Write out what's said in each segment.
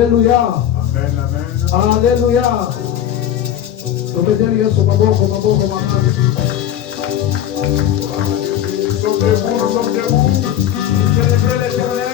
Alléluia. Amen, amen. Alléluia. Sommettez Yesu maboko mahali. Nous sommes debout. Célébrez l'Éternel.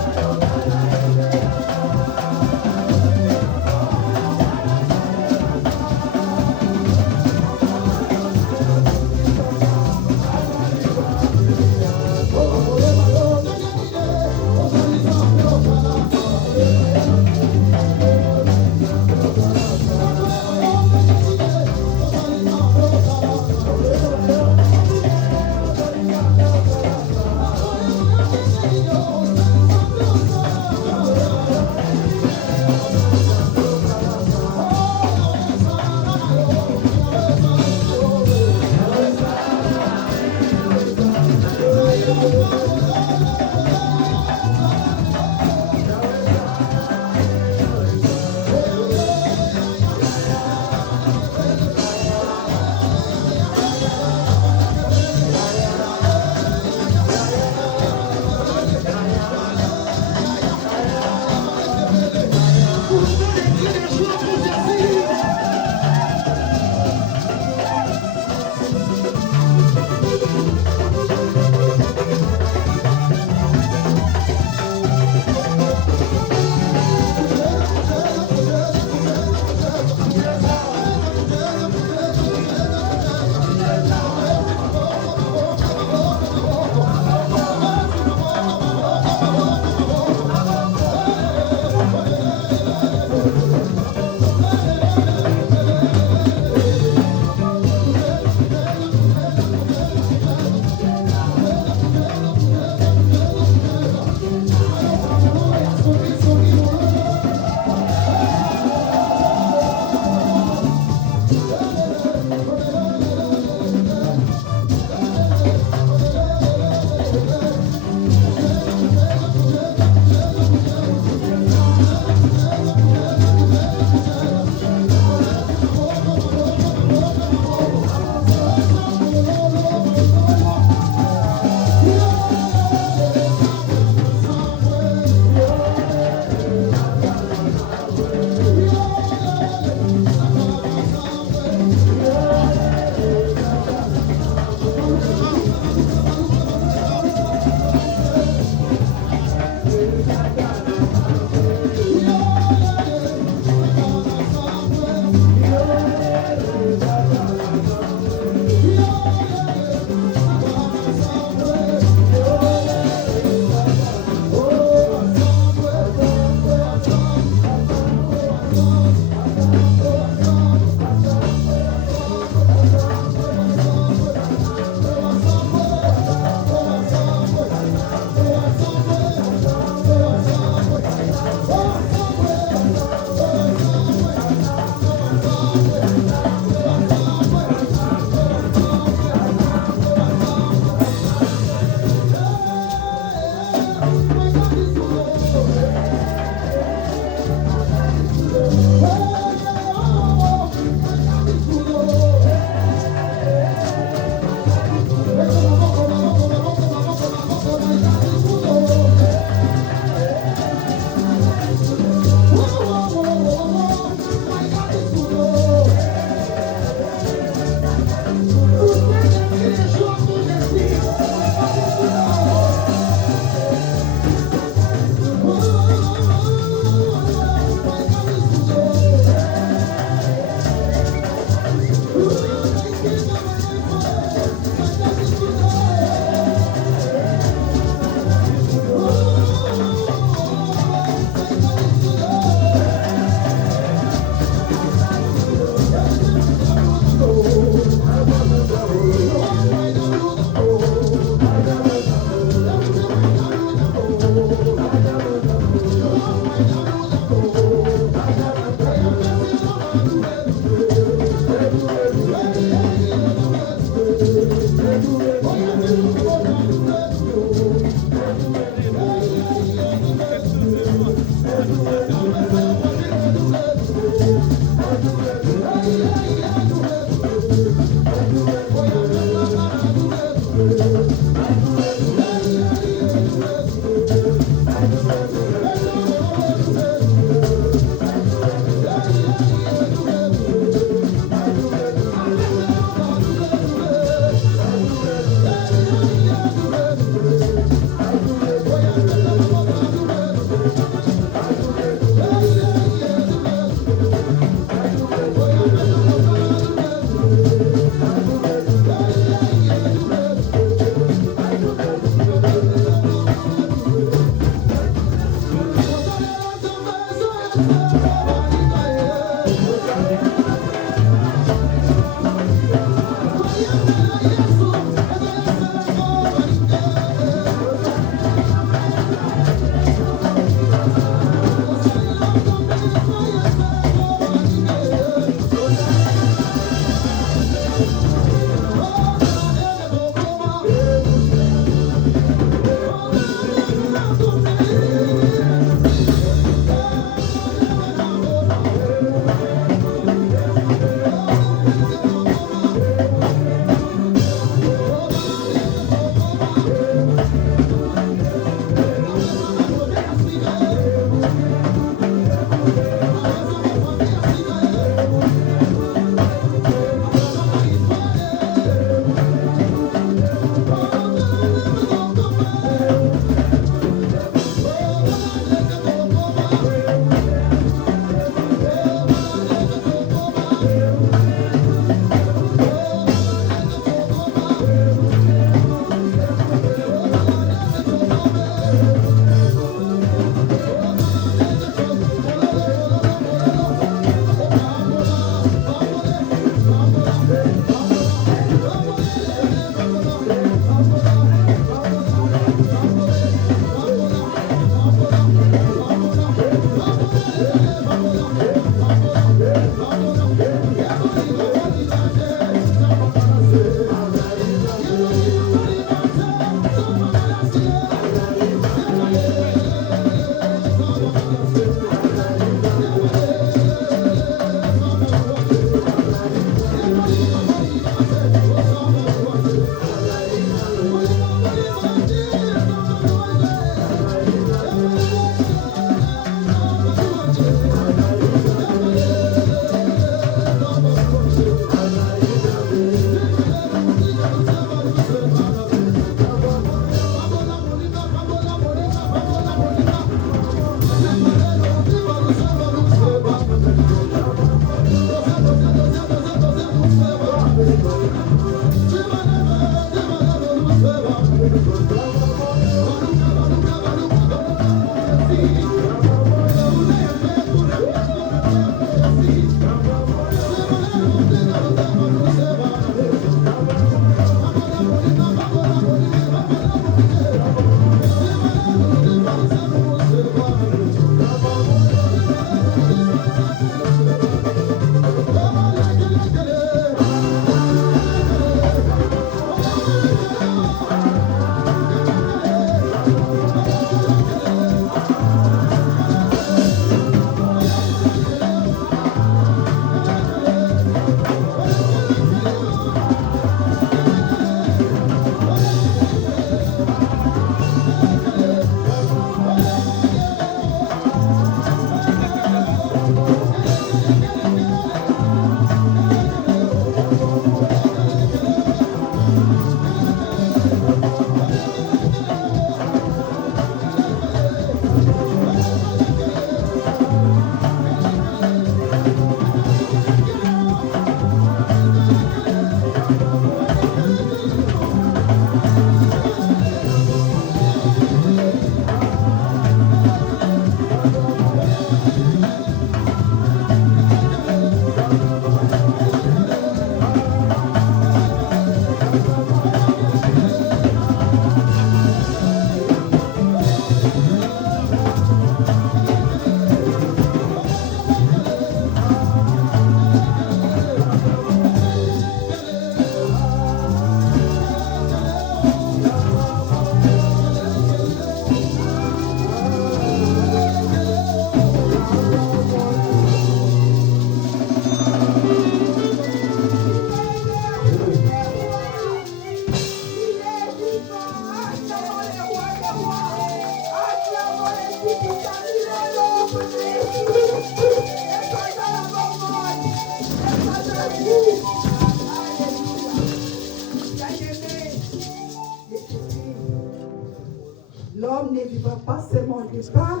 pas seulement des pains,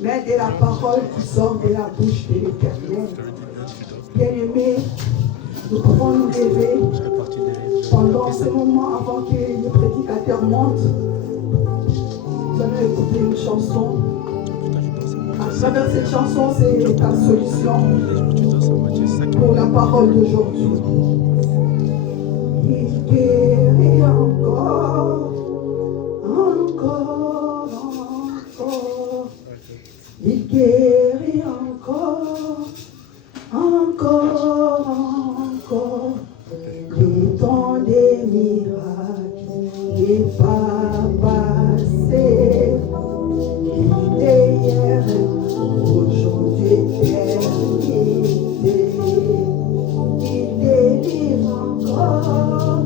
mais de la parole qui sort de la bouche de l'Éternel. Bien-aimés, nous pouvons nous lever pendant ce moment avant que le prédicateur monte. Nous allons écouter une chanson. À travers cette chanson, c'est ta solution pour la parole d'aujourd'hui. Il guérit encore, encore, encore. Il guérit encore, encore, encore. Le temps des miracles n'est pas passé. Il est hier, aujourd'hui éternité. Il délivre encore,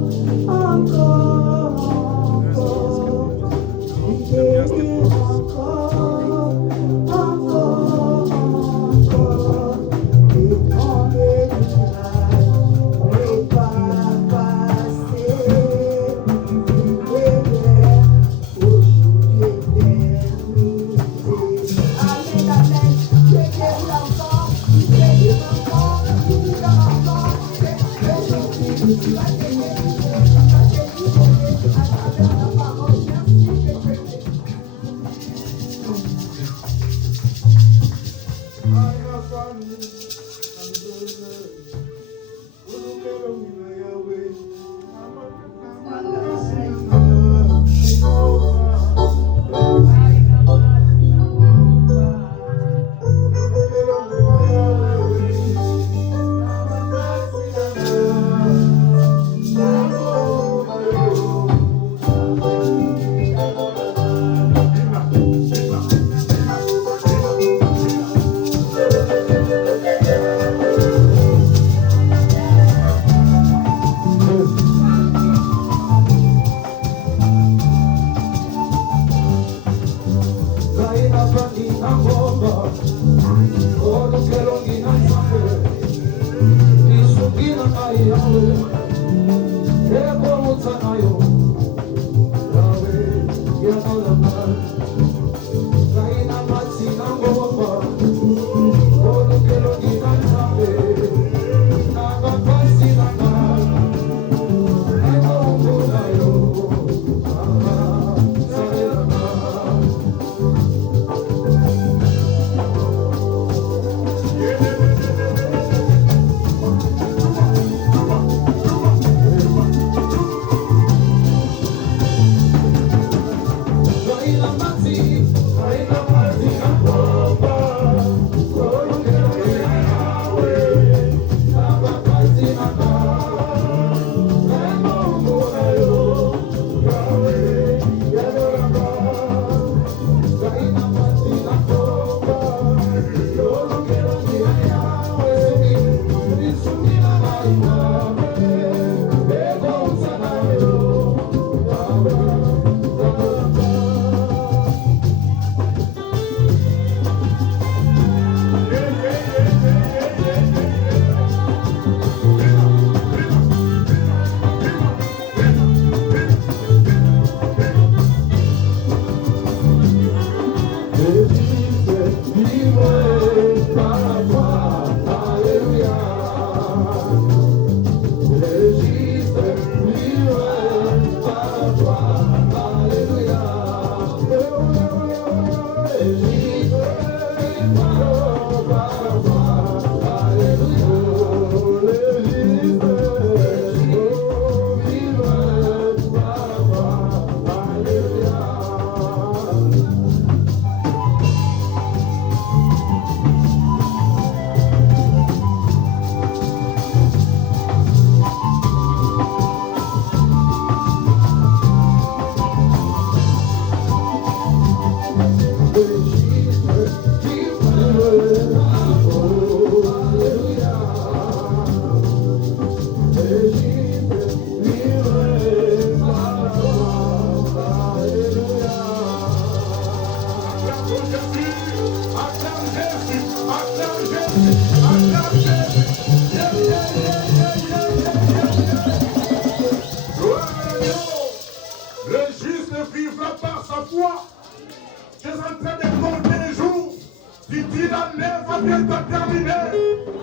encore, encore. Il délivre encore, encore, encore. Le temps des miracles n'est pas passé. Il est hier, aujourd'hui éternité. Amen, amen. Dieu guérit encore, il guérit encore, il libère encore. Aujourd'hui, tu vas te délivrer, tu vas te libérer à travers la parole. Merci, Jésus.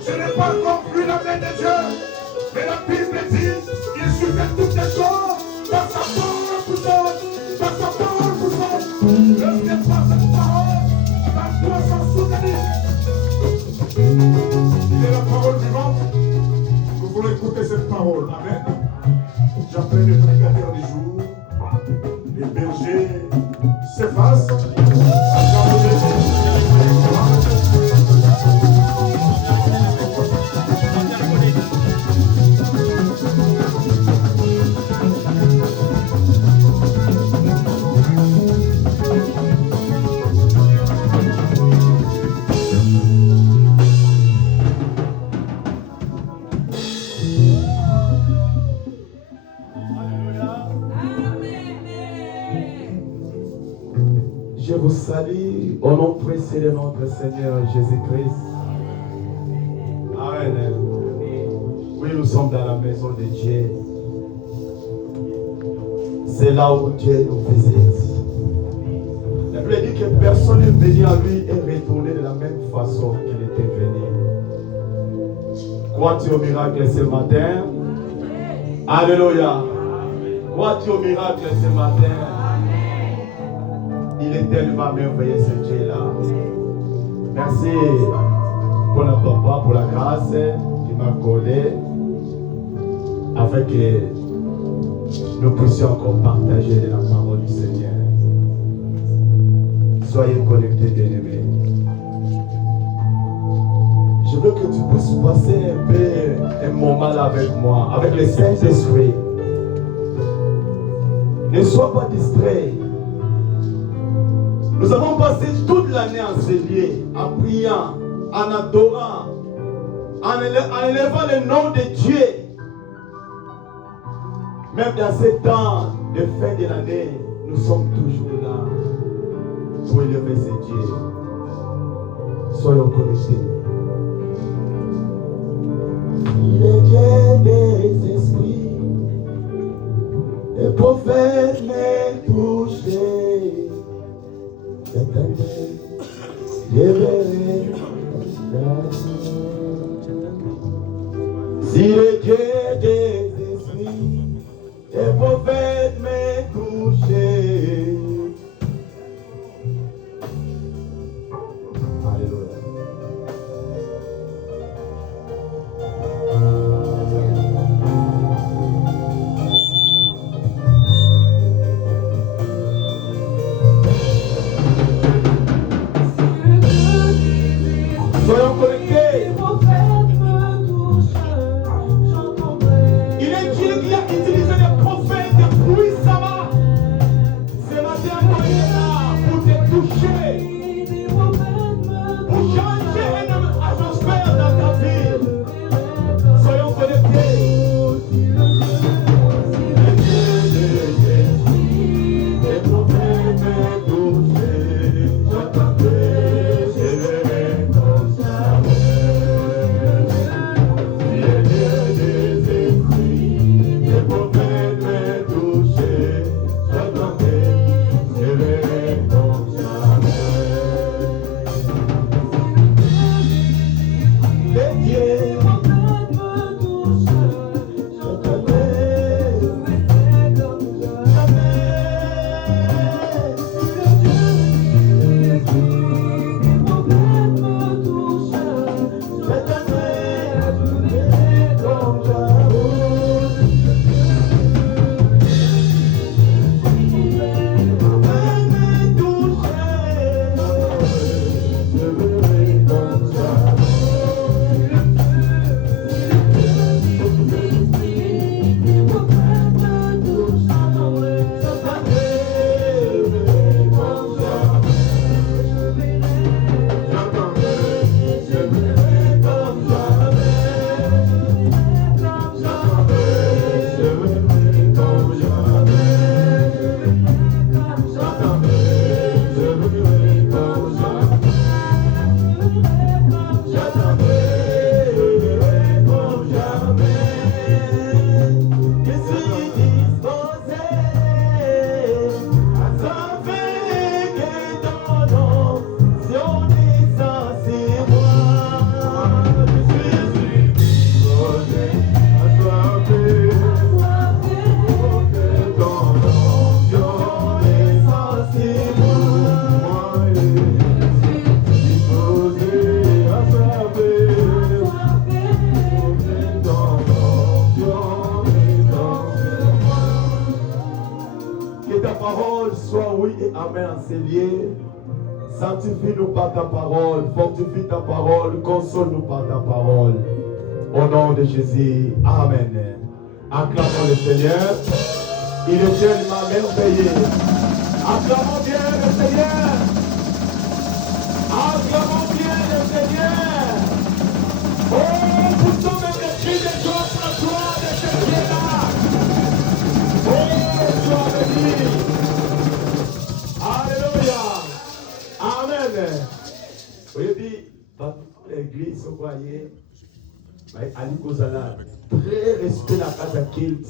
Je n'ai pas encore vu la main de Dieu. Mais la Bible dit, il supère toutes les choses par sa parole puissante. Par sa parole puissante. Ne fais pas cette parole. Par toi sans soutenir. Il est la parole vivante. Nous voulons écouter cette parole. Amen. J'appelle les prédicateurs du jour. Les bergers s'effacent. Je vous salue au nom précieux de notre Seigneur Jésus-Christ. Amen. Oui, nous sommes dans la maison de Dieu. C'est là où Dieu nous visite. La Bible dit que personne n'est venu à lui et retourné de la même façon qu'il était venu. Crois-tu au miracle ce matin? Alléluia. Crois-tu au miracle ce matin? Il est tellement merveilleux ce Dieu-là. Merci pour la papa, pour la grâce qu'il m'a accordée, afin que nous puissions encore partager de la parole du Seigneur. Soyez connectés, bien-aimés. Je veux que tu puisses passer un peu un moment là avec moi, avec le Saint-Esprit. Ne sois pas distrait. Nous avons passé toute l'année en ce lieu, en priant, en adorant, en élevant le nom de Dieu. Même dans ces temps de fin de l'année, nous sommes toujours là pour élever ce Dieu. Soyons connectés. Il est Dieu des esprits, les prophètes m'ont touché. Si le Dieu des esprits, les prophètes m'ont touché. Alléluia. Soyons connectés. Il est Dieu qui a utilisé les prophètes puissamment soit oui et amen en ces lieux. Sanctifie-nous par ta parole, fortifie ta parole, console-nous par ta parole. Au nom de Jésus, amen. Acclamons le Seigneur. Il est tellement merveilleux. Acclamons bien le Seigneur. Acclamons bien le Seigneur. Oh, poussons même les cris de joie pour la gloire de ce Dieu-là. Oh, sois béni. Alléluia. Amen. Vous avez dit, dans toute l'église, vous voyez, Ali Kozala, très respect la casa Kilt.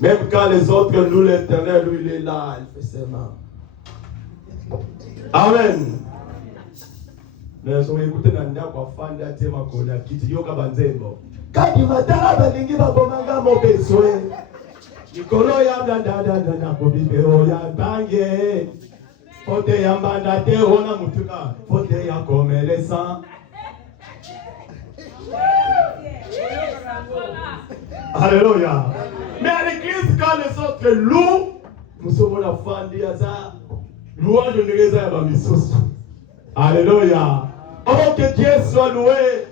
Même quand les autres louent l'éternel, lui il est là, il fait ses mains. Amen. Mais on écoute Nanda kwa fanda tema kona kiti yoka banzembo. Kadi matala balingi babomanga mo besoin. Nikolo ya dada na bobibero ya bange. Fote ya mbanda te ona mutuka, fote ya komelesa. Alléluia. Mais à l'église, quand les autres louent, nous sommes la fin de ça. Louange de l'église à la mission. Alléluia. Oh, que Dieu soit loué.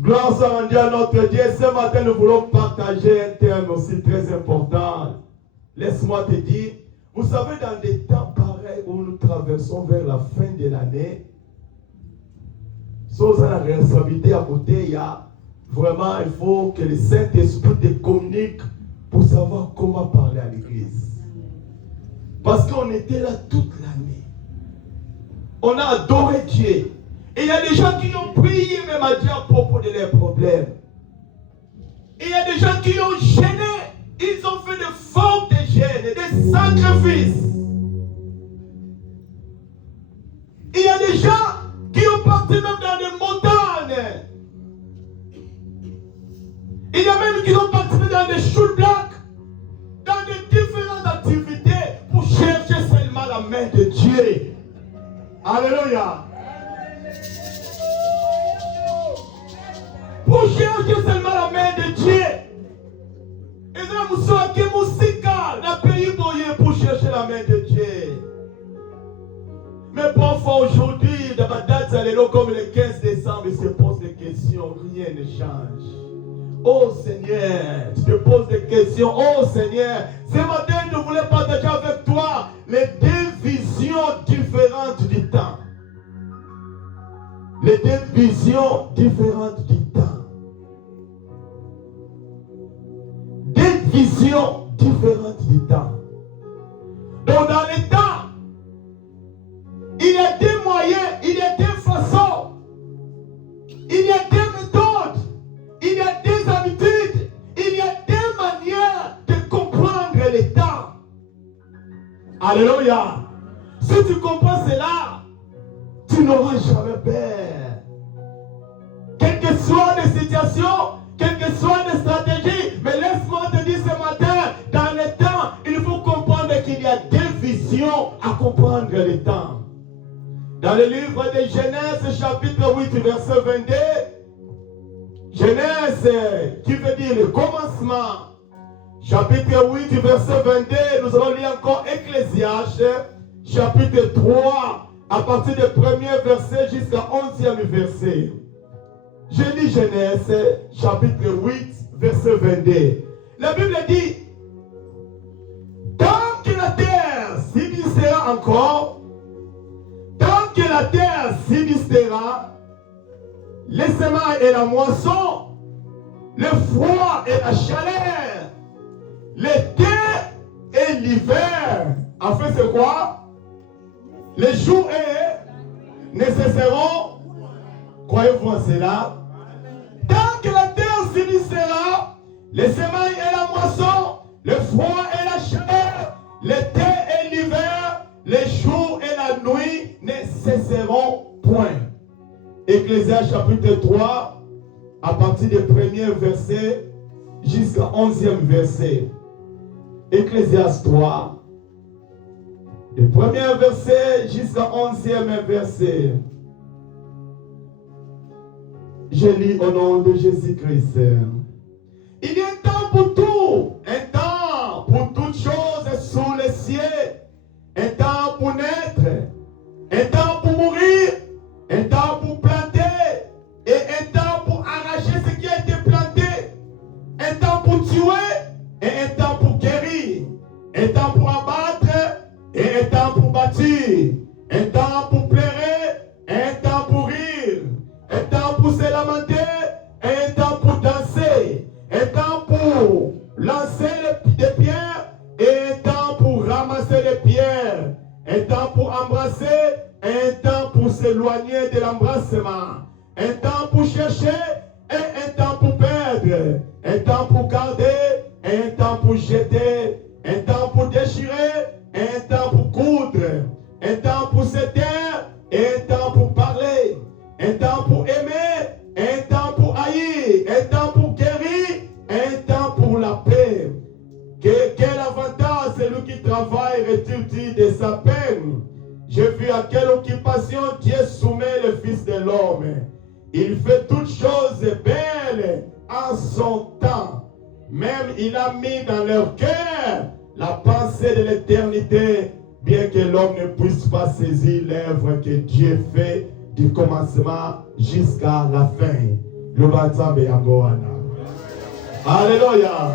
Gloire soit rendue à notre Dieu. Ce matin, nous voulons partager un thème aussi très important. Laisse-moi te dire, vous savez, dans des temps pareils où nous traversons vers la fin de l'année, sans la responsabilité à côté, il y a vraiment, il faut que le Saint-Esprit te communique pour savoir comment parler à l'église. Parce qu'on était là toute l'année. On a adoré Dieu. Et il y a des gens qui ont prié même à Dieu à propos de leurs problèmes. Et il y a des gens qui ont gêné. Ils ont fait de fortes gênes, des sacrifices. Il y a des gens qui ont parti même dans des montagnes. Il y a même qui ont parti dans des choux-blacs, dans des différentes activités pour chercher seulement la main de Dieu. Alléluia. Pour chercher seulement la main de Dieu. Et là, nous sommes qui musical dans le pays pour chercher la main de Dieu. Mais parfois aujourd'hui, dans ma date, comme le 15 décembre, il se pose des questions, rien ne change. Oh Seigneur, tu te poses des questions. Oh Seigneur, ce matin, je voulais partager avec toi les deux visions différentes du temps. Les deux visions différentes du temps. Deux visions différentes du temps. Donc dans les temps, il y a des moyens, il y a des façons, il y a des méthodes, il y a des habitudes, il y a des manières de comprendre les temps. Alléluia. Si tu comprends cela, tu n'auras jamais peur. Quelles que soient les situations, quelles que soient les stratégies, mais laisse-moi te dire ce matin, dans les temps, il faut comprendre qu'il y a deux visions à comprendre les temps. Dans le livre de Genèse, chapitre 8, verset 22, Genèse, qui veut dire le commencement, chapitre 8, verset 22, nous allons lire encore Ecclésiaste, chapitre 3, à partir du premier verset jusqu'à 11e verset. Je lis Genèse, chapitre 8, verset 22. La Bible dit, tant que la terre subsistera encore, tant que la terre subsistera, les semailles et la moisson, le froid et la chaleur, l'été et l'hiver. En fait, c'est quoi? Les jours et ne cesseront. Croyez-vous en cela? Tant que la terre subsistera, les semailles et la moisson, le froid et la chaleur, l'été et l'hiver, les jours et la nuit ne cesseront point. Ecclésiaste chapitre 3, à partir du premier verset jusqu'à 11e verset. Ecclésiaste 3, du premier verset jusqu'à 11e verset. Je lis au nom de Jésus-Christ. Il y a un temps pour tout, un temps pour toutes choses et un temps pour arracher ce qui a été planté, un temps pour tuer et un temps pour guérir, un temps pour abattre et un temps pour bâtir, un temps pour pleurer et un temps pour rire, un temps pour se lamenter et un temps pour danser, un temps pour lancer des pierres et un temps pour ramasser les pierres, un temps pour embrasser et un temps pour s'éloigner de l'embrassement, un temps pour chercher et un temps pour perdre, un temps pour garder et un temps pour jeter, un temps pour déchirer et un temps pour coudre, un temps pour se taire et un temps pour parler, un temps pour aimer et un temps pour haïr, un temps pour guérir et un temps pour la paix. Quel avantage celui qui travaille retire-t-il de sa peine? J'ai vu à quelle occupation Dieu soumet le Fils de l'homme. Il fait toutes choses belles en son temps. Même il a mis dans leur cœur la pensée de l'éternité, bien que l'homme ne puisse pas saisir l'œuvre que Dieu fait du commencement jusqu'à la fin. Le Batambe Yangoana. Alléluia.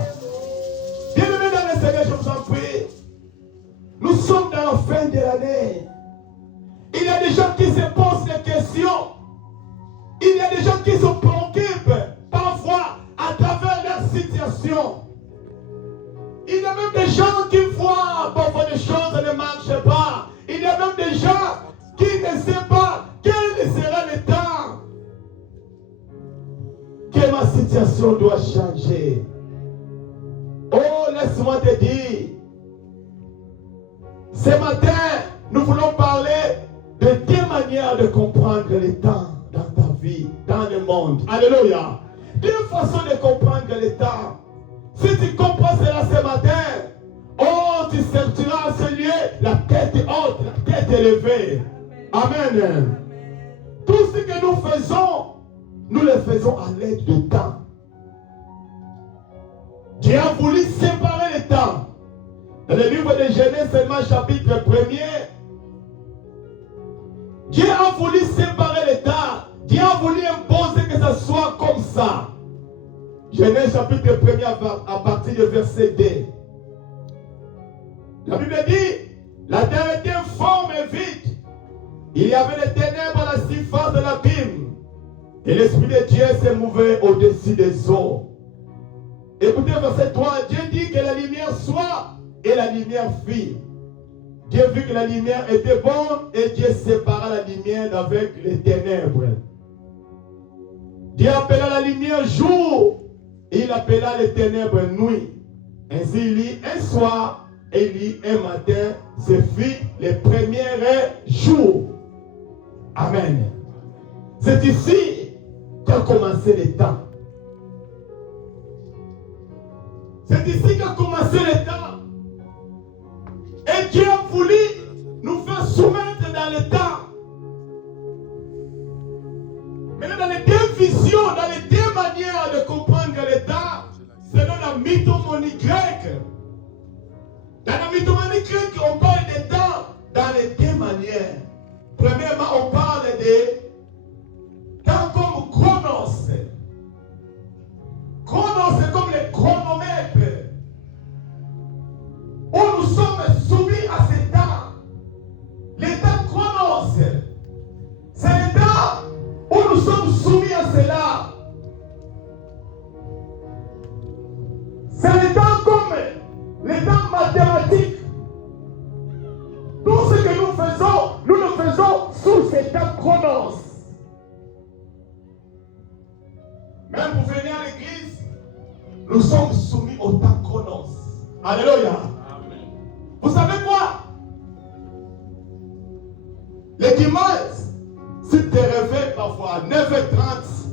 Bien-aimés dans le Seigneur, je vous en prie. Nous sommes dans la fin de l'année. Il y a des gens qui se posent des questions. Il y a des gens qui se préoccupent parfois à travers leur situation. Il y a même des gens qui voient parfois des choses ne marchent pas. Il y a même des gens qui ne savent pas quel sera le temps que ma situation doit changer. Oh, laisse-moi te dire, ce matin, nous voulons parler de deux manières de comprendre le temps dans ta vie, dans le monde. Alléluia. Deux façons de comprendre le temps. Si tu comprends cela ce matin, oh, tu sortiras à ce lieu la tête haute, la tête élevée. Amen. Tout ce que nous faisons, nous le faisons à l'aide du temps. Dieu a voulu séparer le temps. Dans le livre de Genèse, seulement chapitre 1er, Dieu a voulu séparer le temps. Dieu a voulu imposer que ça soit comme ça. Genèse chapitre 1er à partir du verset 2. La Bible dit, la terre était informe et vide. Il y avait les ténèbres à la surface de l'abîme. Et l'Esprit de Dieu s'est mouvé au-dessus des eaux. Écoutez verset 3, Dieu dit que la lumière soit et la lumière fit. Dieu vit que la lumière était bonne et Dieu sépara la lumière d'avec les ténèbres. Dieu appela la lumière jour et il appela les ténèbres nuit. Ainsi il dit un soir et il dit un matin, ce fut les premiers jours. Amen. C'est ici qu'a commencé le temps. C'est ici qu'a commencé le temps. Et Dieu a voulu nous faire soumettre dans le temps. Maintenant, dans les deux visions, dans les deux manières de comprendre le temps, selon la mythomonie grecque. Dans la mythomonie grecque, on parle de temps dans les deux manières. Premièrement, on parle de temps comme chronos. Chronos, c'est comme les chronomètres. Où nous sommes soumis à ces temps. Les temps chronos, c'est les temps où nous sommes soumis à cela. C'est les temps comme les temps mathématiques. Tout ce que nous le faisons sous ces temps chronos. Même pour venir à l'église, nous sommes soumis au temps chronos. Alléluia. Amen. Vous savez quoi? Le dimanche, si tu te réveilles parfois à 9h30,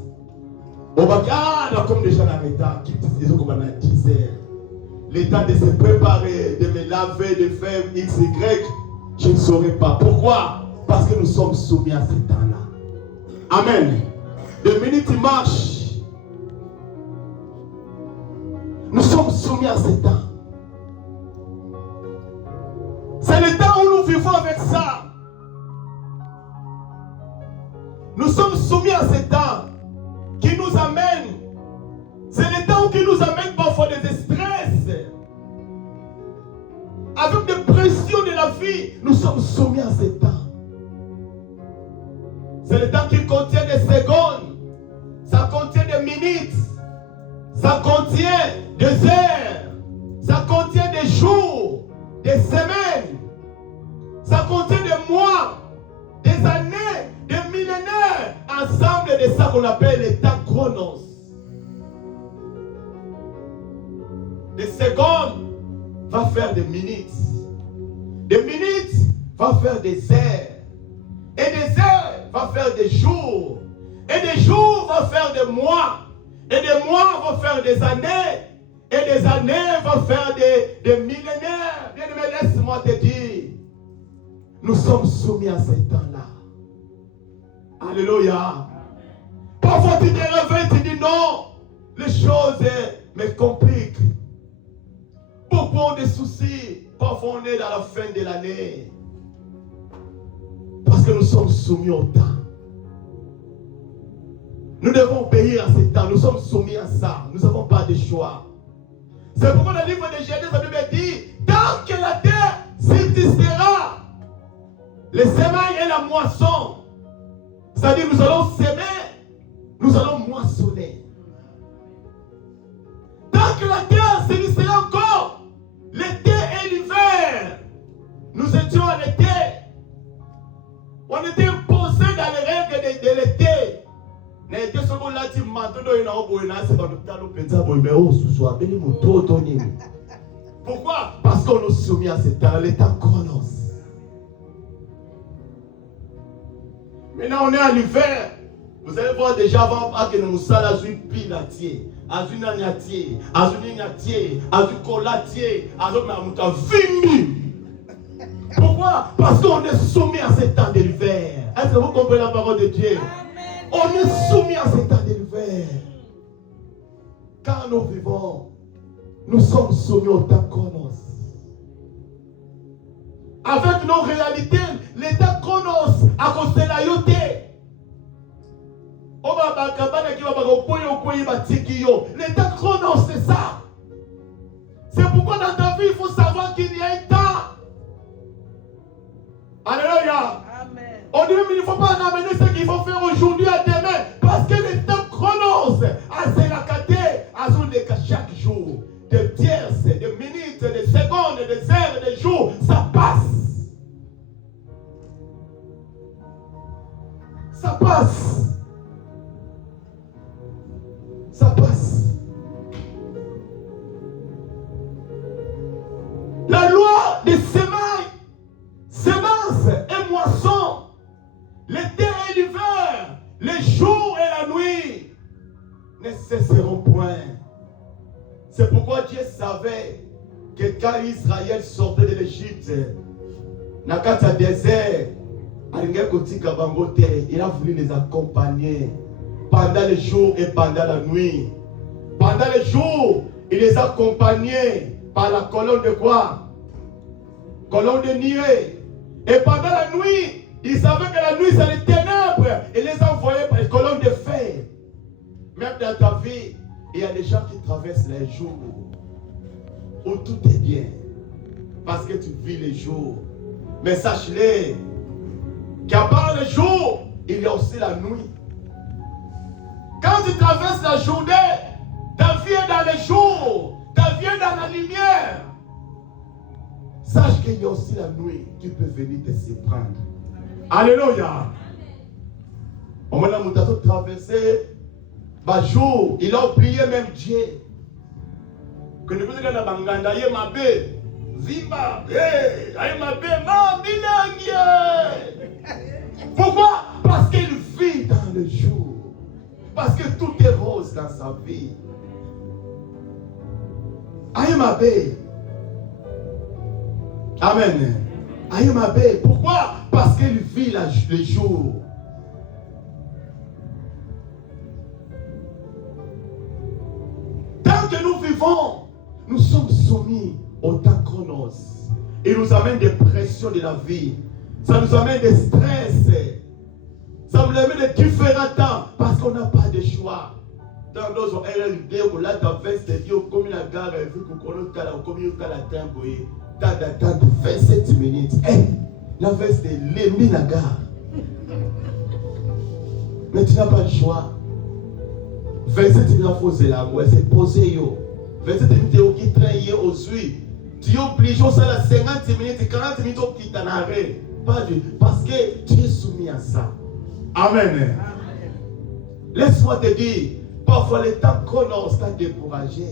on va regarder comme déjà dans le temps, qui disent comme on a 10 heures. Le temps de se préparer, de me laver, de faire X, Y, je ne saurais pas. Pourquoi? Parce que nous sommes soumis à ce temps-là. Amen. De minutes il marche. Nous sommes soumis à ce temps. C'est le temps où nous vivons avec ça. Nous sommes soumis à ce temps. vie, nous sommes soumis à ce temps. C'est le temps qui contient des secondes, ça contient des minutes, ça contient des heures, ça contient des jours, des semaines, ça contient des mois, des années, des millénaires, ensemble de ça qu'on appelle le temps chronos. Des secondes va faire des minutes va faire des heures, et des heures va faire des jours, et des jours va faire des mois, et des mois vont faire des années, et des années vont faire des millénaires. Bien-aimé, laisse-moi te dire, nous sommes soumis à ce temps-là. Alléluia. Parfois tu te réveilles, tu dis non, les choses me compliquent. Beaucoup de soucis, parfois on est dans la fin de l'année. Parce que nous sommes soumis au temps. Nous devons obéir à ce temps, nous sommes soumis à ça, nous n'avons pas de choix. C'est pourquoi le livre de Genèse, la Bible dit, tant que la terre subsistera, les semailles et la moisson, c'est-à-dire nous allons s'aimer, nous allons moissonner. Tant que la terre subsistera encore, l'été et l'hiver, nous étions à l'été. On était imposés dans les règles de l'été. Pourquoi? Parce qu'on est soumis à ce temps, le temps chronos. Maintenant on est à l'hiver. Vous allez voir déjà avant que nous soyons une pile à tier, à une agnatier, à une ignatier, à une colatier, à une vimi. Pourquoi? Parce qu'on est soumis à ce temps de l'hiver. Est-ce que vous comprenez la parole de Dieu? Amen. On est soumis à ce temps de l'hiver. Quand nous vivons, nous sommes soumis au temps chronos. Avec nos réalités, l'état chronos à cause de la yoté. L'état chronos, c'est ça. C'est pourquoi dans ta vie, il faut savoir qu'il y a un temps. Alléluia. Amen. On dit même qu'il ne faut pas ramener ce qu'il faut faire aujourd'hui à demain. Parce que le temps chronos, c'est la caté, chaque jour, des tierces, des minutes, des secondes, des heures, des jours, ça passe. Ça passe. Ça passe. La loi des semences et moissons, l'été et l'hiver, les jours et la nuit ne cesseront point. C'est pourquoi Dieu savait que quand Israël sortait de l'Égypte, dans le désert, il a voulu les accompagner pendant les jours et pendant la nuit. Pendant les jours, il les a accompagnés par la colonne de quoi? Colonne de nuée. Et pendant la nuit, il savait que la nuit c'est les ténèbres. Il les a envoyés par les colonnes de fer. Même dans ta vie, il y a des gens qui traversent les jours où tout est bien. Parce que tu vis les jours. Mais sache-le, qu'à part les jours, il y a aussi la nuit. Quand tu traverses la journée, ta vie est dans les jours, ta vie est dans la lumière. Sache qu'il y a aussi la nuit qui peut venir te surprendre. Alléluia. On m'a traversé le jour, il a oublié même Dieu. Que nous pouvons dire dans Banganda, il m'a bé, Zimba, il m'a bé, pourquoi? Parce qu'il vit dans le jour. Parce que tout est rose dans sa vie. Aïmabé. Amen. Aïmabé. Pourquoi? Parce qu'il vit le jour. Tant que nous vivons, nous sommes soumis au temps chronos. Il nous amène des pressions de la vie. Ça nous amène des stress. Ça nous amène de différents temps parce qu'on n'a pas de choix. Dans nos on a l'idée qu'on a ta veste, on a comme la gare, vu qu'on a comme la tempo. d'attendre 27 minutes. La veste est l'éminaga. Mais tu n'as pas le choix. 27 minutes, il faut c'est posé. 27 minutes, qui traîne aux huiles. Tu es obligé de faire 50 minutes, 40 minutes au petit arrêt. Parce que tu es soumis à ça. Amen. Laisse-moi te dire, parfois le temps chronos t'a découragé.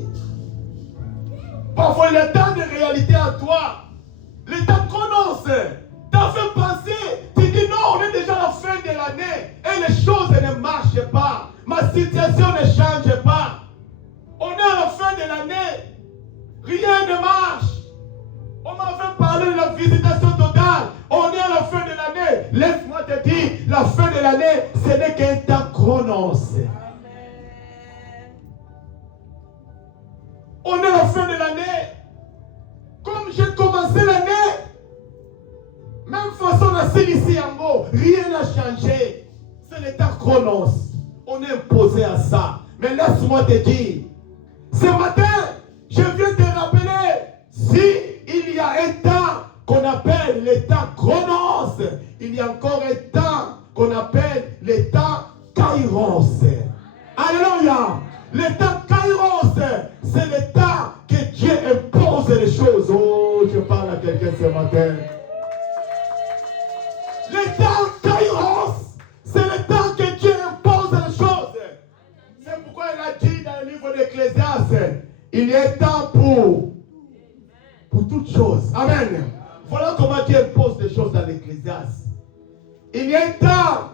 Parfois le temps de réalité à toi. Le temps chronos t'a fait penser. Tu dis non, on est déjà à la fin de l'année. Et les choses ne marchent pas. Ma situation ne change pas. On est à la fin de l'année. Rien ne marche. On m'avait parlé de la visitation totale. On est à la fin de l'année. Laisse-moi te dire, la fin de l'année, ce n'est qu'un temps chronos. On est à la fin de l'année. Comme j'ai commencé l'année, même façon de ici en haut, rien n'a changé. C'est le temps chronos. On est imposé à ça. Mais laisse-moi te dire, ce matin, je viens te rappeler, si il y a un temps qu'on appelle le temps chronos, il y a encore un temps qu'on appelle le temps kairos. Alléluia. Le temps kairos, c'est le temps que Dieu impose les choses. Oh, je parle à quelqu'un ce matin. Le temps kairos, c'est le temps que Dieu impose les choses. C'est pourquoi il a dit dans le livre d'Ecclésiaste, il y a un temps pour toutes choses. Amen. Voilà comment Dieu impose des choses dans l'Ecclésiaste. Il y a un temps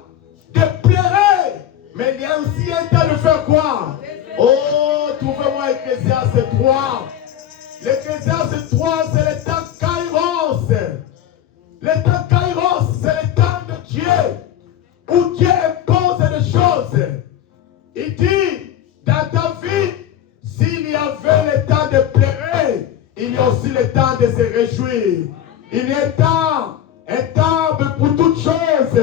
de pleurer, mais il y a aussi un temps de faire quoi? Oh, trouvez-moi Ecclésiaste 3. L'Ecclésiaste 3, c'est le temps kairos. Le temps kairos, c'est le temps de Dieu, où Dieu impose des choses. Il dit, dans ta vie, s'il y avait le temps de pleurer, il y a aussi le temps de se réjouir. Il y a un temps pour toutes choses,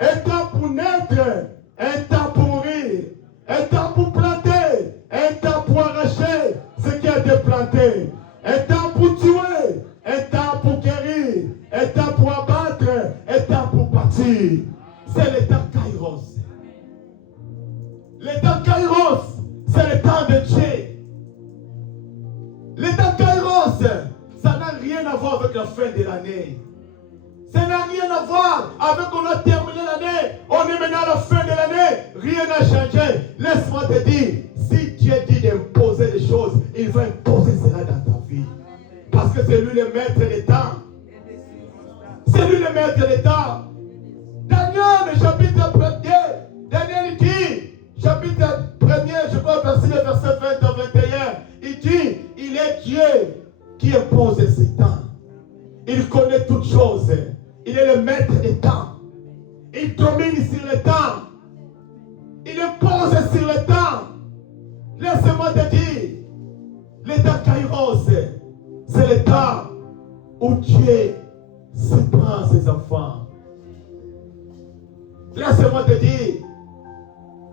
un temps pour naître, un temps pour mourir, un temps pour planter, un temps pour arracher ce qui a été planté, un temps pour tuer, un temps pour guérir, un temps pour abattre, un temps pour bâtir. C'est le temps kairos. Le temps kairos, c'est le temps de Dieu. Le temps kairos, ça n'a rien à voir avec la fin de l'année. Ça n'a rien à voir avec qu'on a terminé l'année. On est maintenant à la fin de l'année. Rien n'a changé. Laisse-moi te dire, si Dieu dit d'imposer des choses, il va imposer cela dans ta vie. Parce que c'est lui le maître des temps. C'est lui le maître des temps. Daniel, chapitre 1er. Daniel dit, chapitre 1er, je crois, verset 20 à 21. Il dit, il est Dieu qui impose ses temps. Il connaît toutes choses. Il est le maître des temps. Il domine sur le temps. Il impose sur le temps. Laisse-moi te dire, le temps kairos, c'est le temps où Dieu se prend ses enfants. Laisse-moi te dire,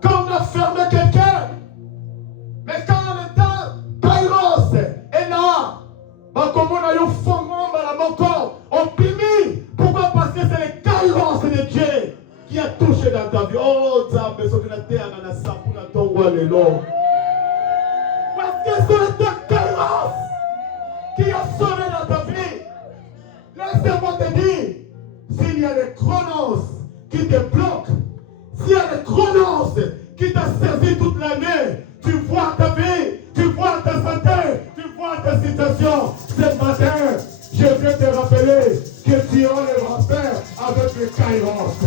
quand on a fermé quelqu'un, mais quand le temps kairos est là, comme on a eu fond à mon corps, on pimi. Pourquoi? Parce que c'est le kairos de Dieu qui a touché dans ta vie. Oh, Zambé, ce que la terre a la sape, on a ton roi le long. Parce que c'est le temps kairos qui a sonné dans ta vie. Laisse-moi te dire, s'il y a des chronos qui te bloquent, s'il y a des chronos qui t'ont servi toute l'année, tu vois ta vie, tu vois ta santé, tu vois ta situation. Ce matin, je viens te rappeler que tu as le rappel avec le kairos.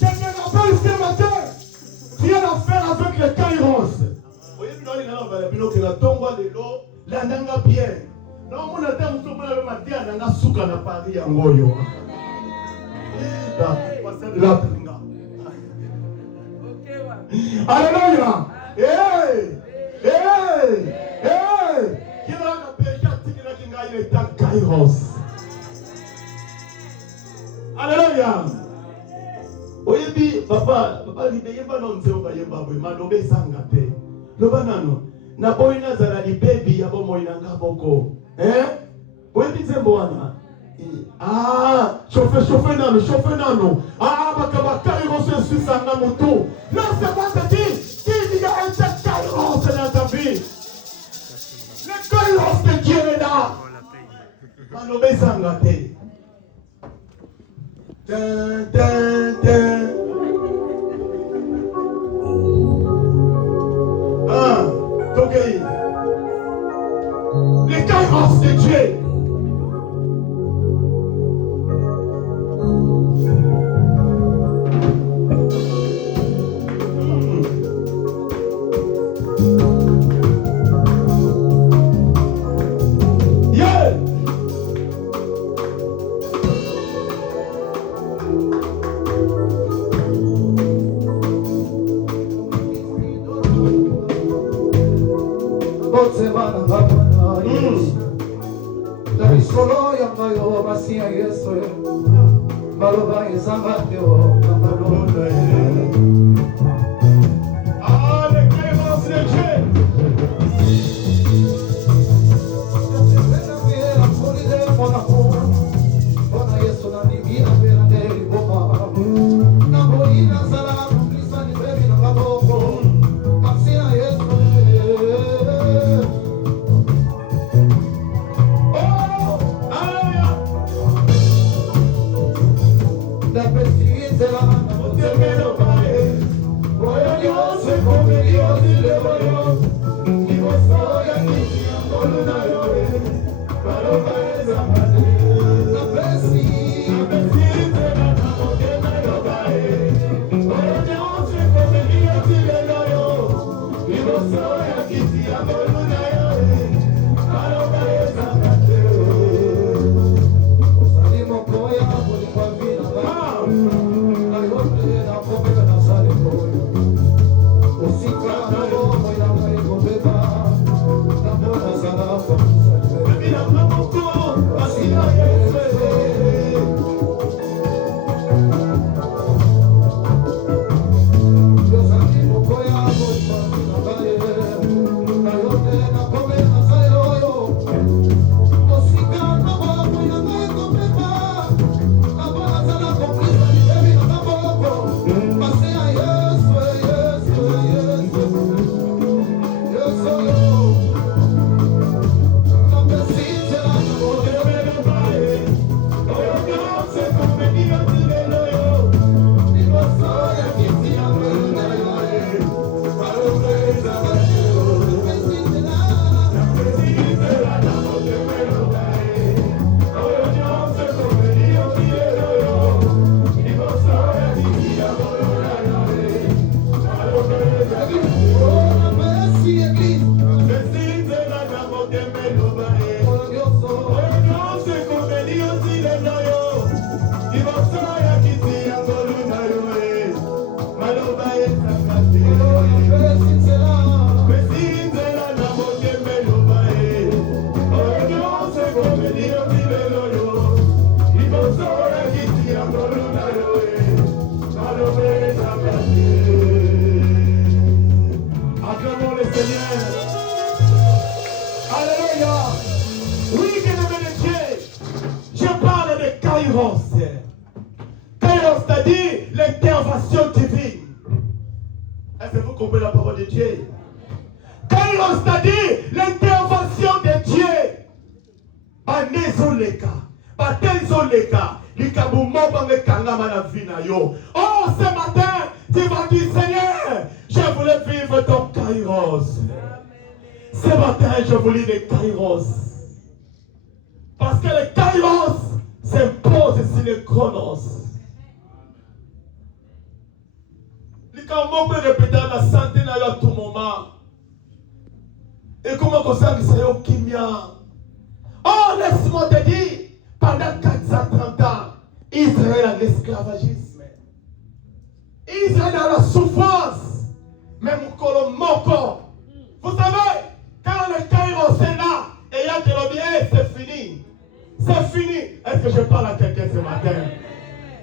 Je te rappelle ce matin, tu as l'affaire avec le kairos. Voyez, il y a la nanga bien. Non, mon attend, vous pouvez le matin, la nanga souka na Paris en goyo. Alléluia. Hey! Hey! Hey! Qui va l'appeler qui est en kairos. Alléluia. Oyebi, papa, il n'y a pas non zéro, il y a pas de malobe sangate. Le banano. na boina zala ni baby ya bomo inanga boko. Webi nzembo wana. Chauffe nano. Bakaba Kairos sur sanga moto. Non, c'est pas ce qu'il y a un Kairos dans ta vie. Le Kairos de Dieu est là. Manobe sangate. Ok. Le Kairos de Dieu. Kairos, c'est-à-dire l'intervention divine. Est-ce que vous comprenez la parole de Dieu? Kairos, c'est-à-dire l'intervention de Dieu. Oh, ce matin, tu vas dire, Seigneur, je voulais vivre ton Kairos. Ce matin, je voulais des Kairos. Parce que le Kairos s'impose sur le Chronos. Les Kairos peut répéter la santé à tout moment. Et comment on sait que c'est au Kimia? Oh, laisse-moi te dire, pendant 430 ans, Israël a l'esclavagisme. Israël a la souffrance. Même Kolomoko. Vous savez, quand le Kairos est là, et il y a de l'objet, c'est fini. C'est fini. Est-ce que je parle à quelqu'un ce matin?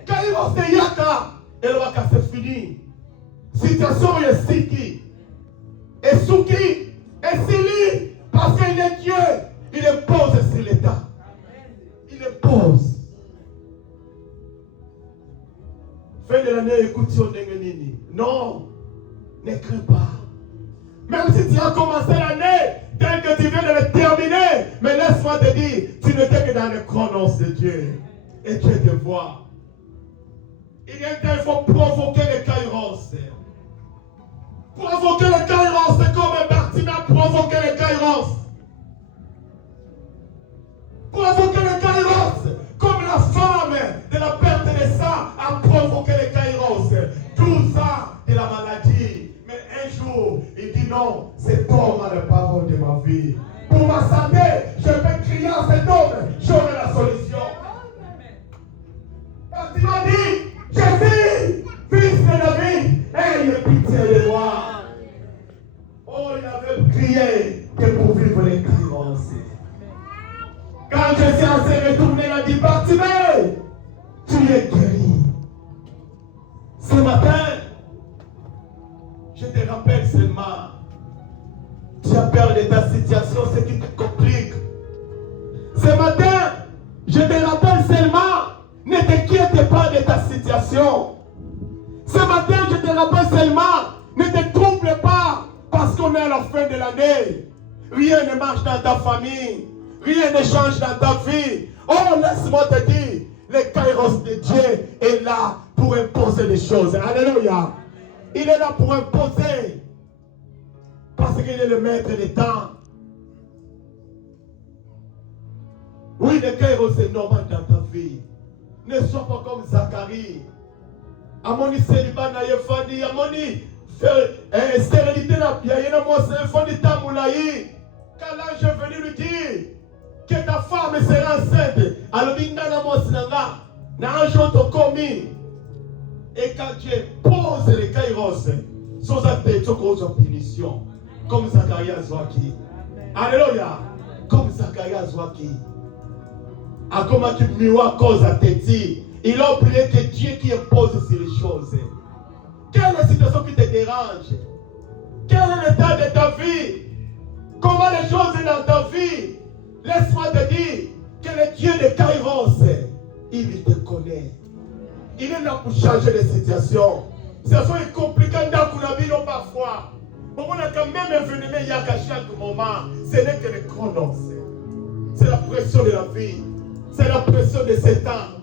Kairos est Yaka, et le Waka c'est fini. Situation est Siki. Et Suki, et si Ne crains pas. Même si tu as commencé l'année, tel que tu viens de le terminer, mais laisse-moi te dire, tu n'étais que dans le chronos de Dieu. Et Dieu te voit. Il y a un temps, il faut provoquer les kairos. Provoquer les kairos, c'est comme un Bartimée a provoqué les kairos. Provoquer les kairos, comme la femme de la perte de sang a provoqué les kairos. 12 ans de la maladie. Mais un jour, il dit non, c'est toi la parole de ma vie. Pour ma santé, je vais crier à cet homme, j'aurai la solution. Quand il m'a dit, Jésus, fils de David, ayez pitié de moi. Oh, il avait crié que pour vivre les kairos. Quand Jésus s'est retourné, il a dit, Bartimée, tu es guéri. Ce matin, je te rappelle seulement, tu as peur de ta situation, ce qui te complique. Ce matin, je te rappelle seulement, ne t'inquiète pas de ta situation. Ce matin, je te rappelle seulement, ne te trouble pas, parce qu'on est à la fin de l'année. Rien ne marche dans ta famille. Rien ne change dans ta vie. Oh, laisse-moi te dire, le kairos de Dieu est là pour imposer des choses. Alléluia. Il est là pour imposer. Parce qu'il est le maître des temps. Oui, le kairos est normal dans ta vie. Ne sois pas comme Zacharie. Amoni célibat na yefandi, amoni stérilité na yena mose fandi tamulayi. Quand l'ange est venu lui dire que ta femme sera enceinte, alors il n'a pas mose nanga, na ange otokomi. Et quand Dieu pose les kairos, sans attendre cause de punition, comme Zacharie Zwaki. Alléluia. Comme Zacharie Zwaki. A comment tu miwa cause à Téti. Il a oublié que Dieu qui impose sur les choses. Quelle est la situation qui te dérange? Quel est l'état de ta vie? Comment les choses sont dans ta vie? Laisse-moi te dire que le Dieu de Kairos, il te connaît. Il est là pour changer les situations. Ça soit compliqué dans la vie parfois. Mais on a quand même événement il y a qu'à chaque moment. Ce n'est que le chronos. C'est la pression de la vie. C'est la pression de ces temps.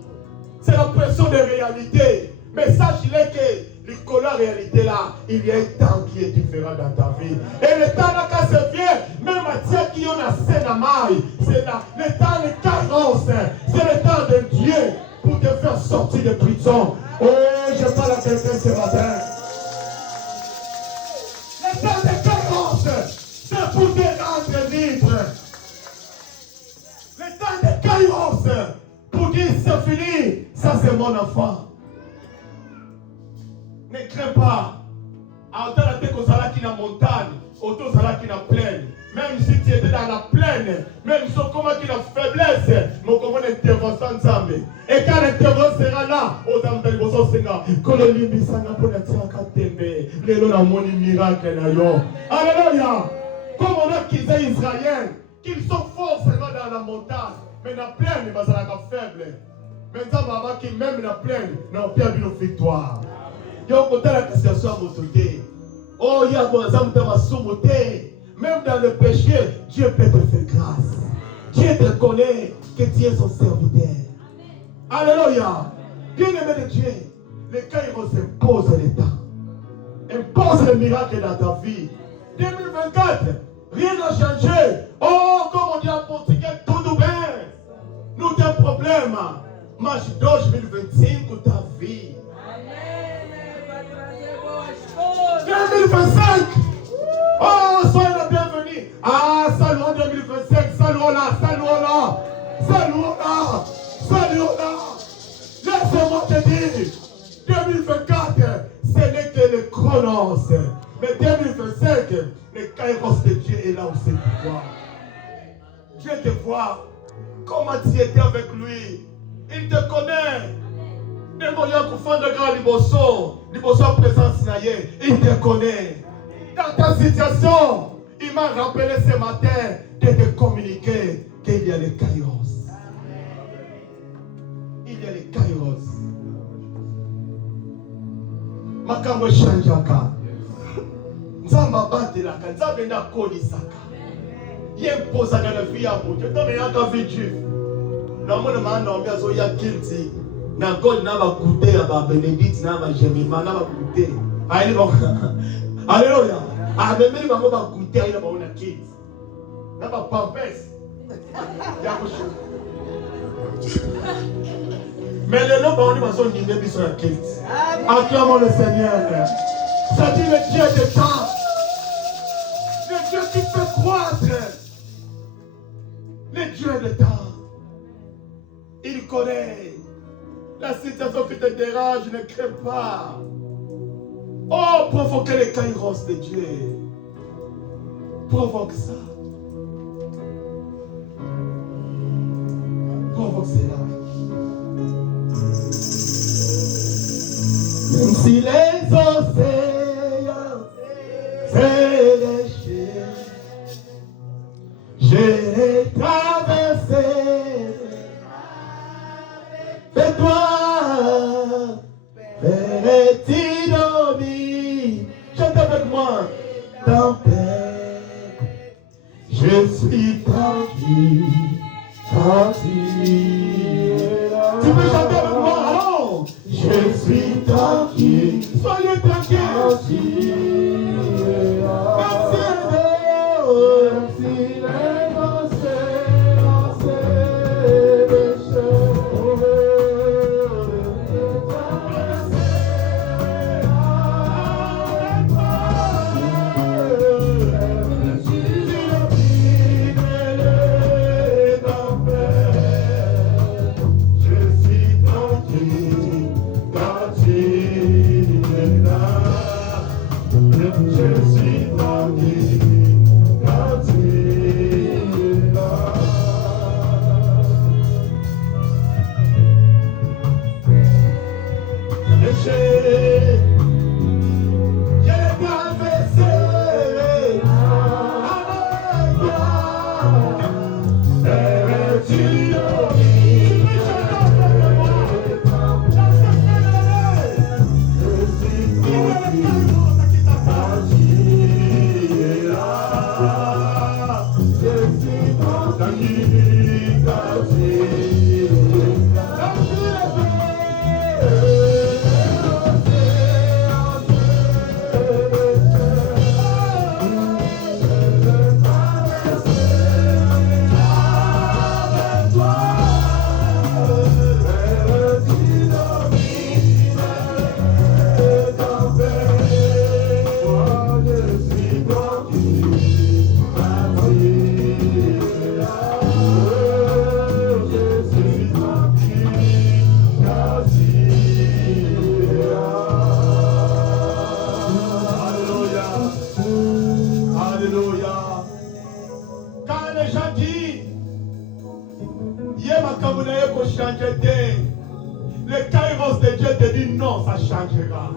C'est la pression de réalité. Mais sache-le que la réalité là, il y a un temps qui est différent dans ta vie. Et le temps là, quand c'est vient, même à Dieu qui en a sénamaï, c'est là. Le temps de carence, c'est le temps de Dieu pour te faire sortir de prison. Oh, je parle à quelqu'un ce matin. Le temps de carence, c'est pour te rendre libre. Le temps de carence, pour dire c'est fini, ça c'est mon enfant. Ne crains pas. Autant la tête au salaire qui est en montagne, autant salaire qui est en plaine. Même si tu étais dans la plaine, même si comment qu'il a faiblesse, mais comment l'intervention ensemble. Et quand l'intervention sera là, autant de l'émotion sera. Quand le limite s'en a pour la tienne à tembe, les lois ont un miracle. Alléluia. Comme on a qu'ils sont Israéliens, qu'ils sont forcément dans la montagne, mais dans la plaine, ils sont faibles. Maintenant, maman qui même dans la plaine, n'a pas eu une victoire. Il y a un la situation à m'autorité. Oh, il y a un exemple de ma soumauté. Même dans le péché, Dieu peut te faire grâce. Dieu te connaît que tu es son serviteur. Alléluia. Bien-aimé de Dieu, les Kairos imposent les temps. Impose le miracle dans ta vie. 2024, rien n'a changé. Oh, comme on dit en portugais, tout bien. Nous avons un problème. Mas 2025, ta vie. 2025. Oh, soyez le bienvenu. Ah, salut en 2025. Salut là, salut là. Salut là. Salut là. Laisse-moi te dire. 2024, ce n'est que le chronos. Mais 2025, le kairos de Dieu est là où c'est pour toi. Dieu te voit. Comment tu étais avec lui. Il te connaît. Il te connaît. Dans ta situation, il m'a rappelé ce matin de te communiquer qu'il y a les kairos. Il y a les kairos. Makambo change encore. nzambe abatelaka nzambe nde akolisaka ye mposaka na vi ya moto ntango eyaka vi juive namona maanaombi azoya kilti na gole na bakute ya babenedite na bagemima na bakute ayeli bango alleluya amemeli bango bakute ayeli bango na kilti na bapampes ya koshoka mais lelo bango nde bazondinde biso ya kilti. Acclamons le Seigneur. Ça dit le Dieu de temps. Le Dieu qui fait croître. Le Dieu de temps. Il connaît la situation qui te dérange, ne crains pas. Oh, provoquez les kairos de Dieu. Provoque ça. Provoque cela. Même si les océans s'est léché, j'ai traversé de toi, Père inouï. Chante avec moi, tempête, je suis tranquille, tranquille. Tu peux chanter avec moi, allons. Je suis tranquille, soyez tranquille. Le kairos de Dieu te dit non, ça changera.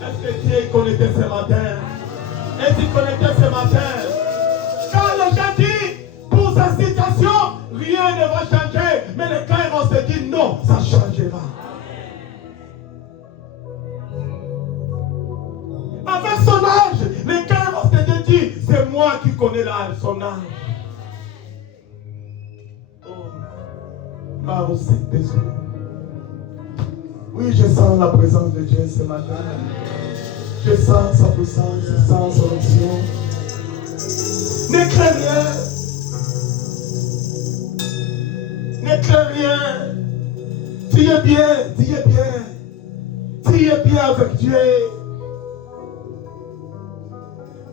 Est-ce que Dieu est connecté ce matin? Est-ce connecté ce matin? Quand les gens disent pour cette situation, rien ne va changer, mais le kairos te dit non, ça changera. Avec son âge, le kairos te dit c'est moi qui connais son âge. Oh, c'est désolé. Oui, je sens la présence de Dieu ce matin. Je sens sa puissance, je sens son action. Ne crains rien. Ne crains rien. Tu es bien, tu es bien. Tu es bien avec Dieu.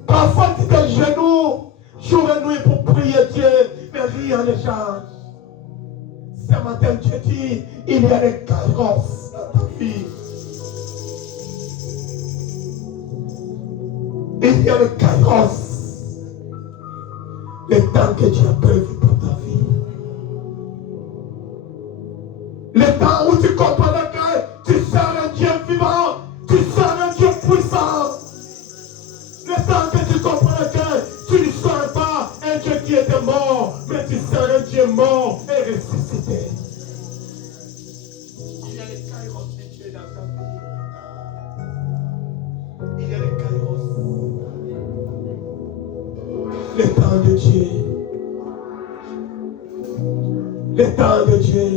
Parfois tu t'es genoux, jour et nuit pour prier Dieu, mais rien ne change. Ce matin, Dieu dit, il y a des kairos dans ta vie. Il y a le kairos. Le temps que Dieu a prévu pour ta vie. Le temps où tu comprends que tu sers un Dieu vivant, tu sers un Dieu puissant. Le temps que tu comprends que tu ne sers pas un Dieu qui était mort, mais tu sers un Dieu mort et ressuscité. Il y a les kairos de Dieu dans ta vie. Il y a les kairos. Le temps de Dieu. Le temps de Dieu.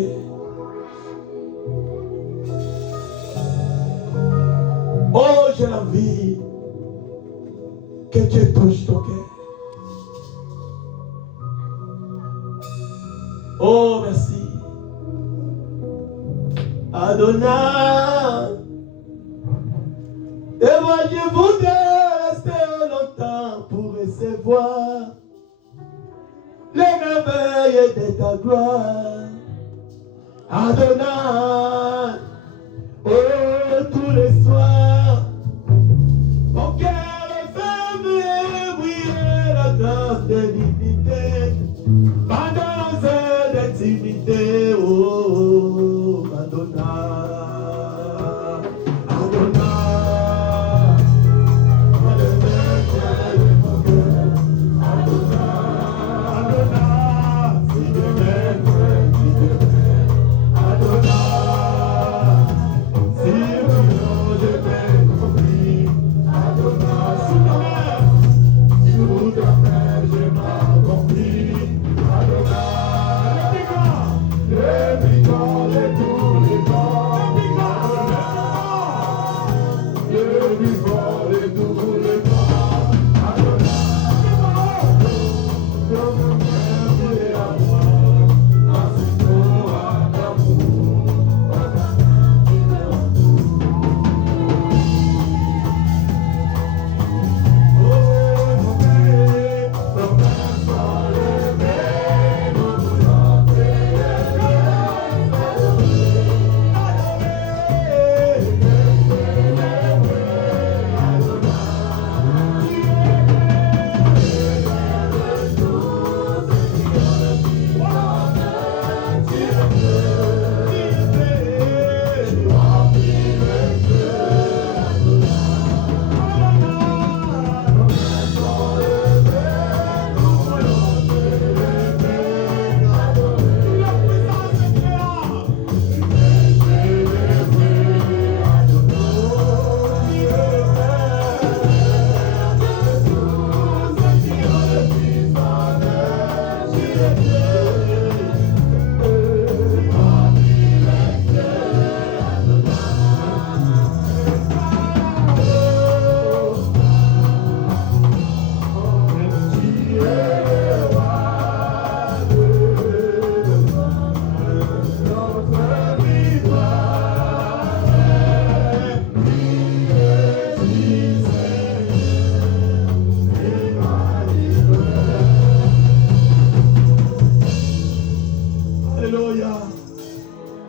Oh, j'ai envie que Dieu touche ton cœur. Oh, merci. Adonai. Et moi, je voudrais rester longtemps pour recevoir les merveilles de ta gloire. Adonai. Oh, tous les soirs, mon cœur est fermé et briller la grâce de divinité. Pendant cette intimité, oh, Adonai, Adonai, Adonai, si je m'aime, si je t'ai compris, Adonai, sous ta main, je m'ai compris, Adonai, le brigand de tous les temps, le brigand de tous les temps, Adonai, comme un frère et à moi, ainsi qu'au d'amour. Alléluia.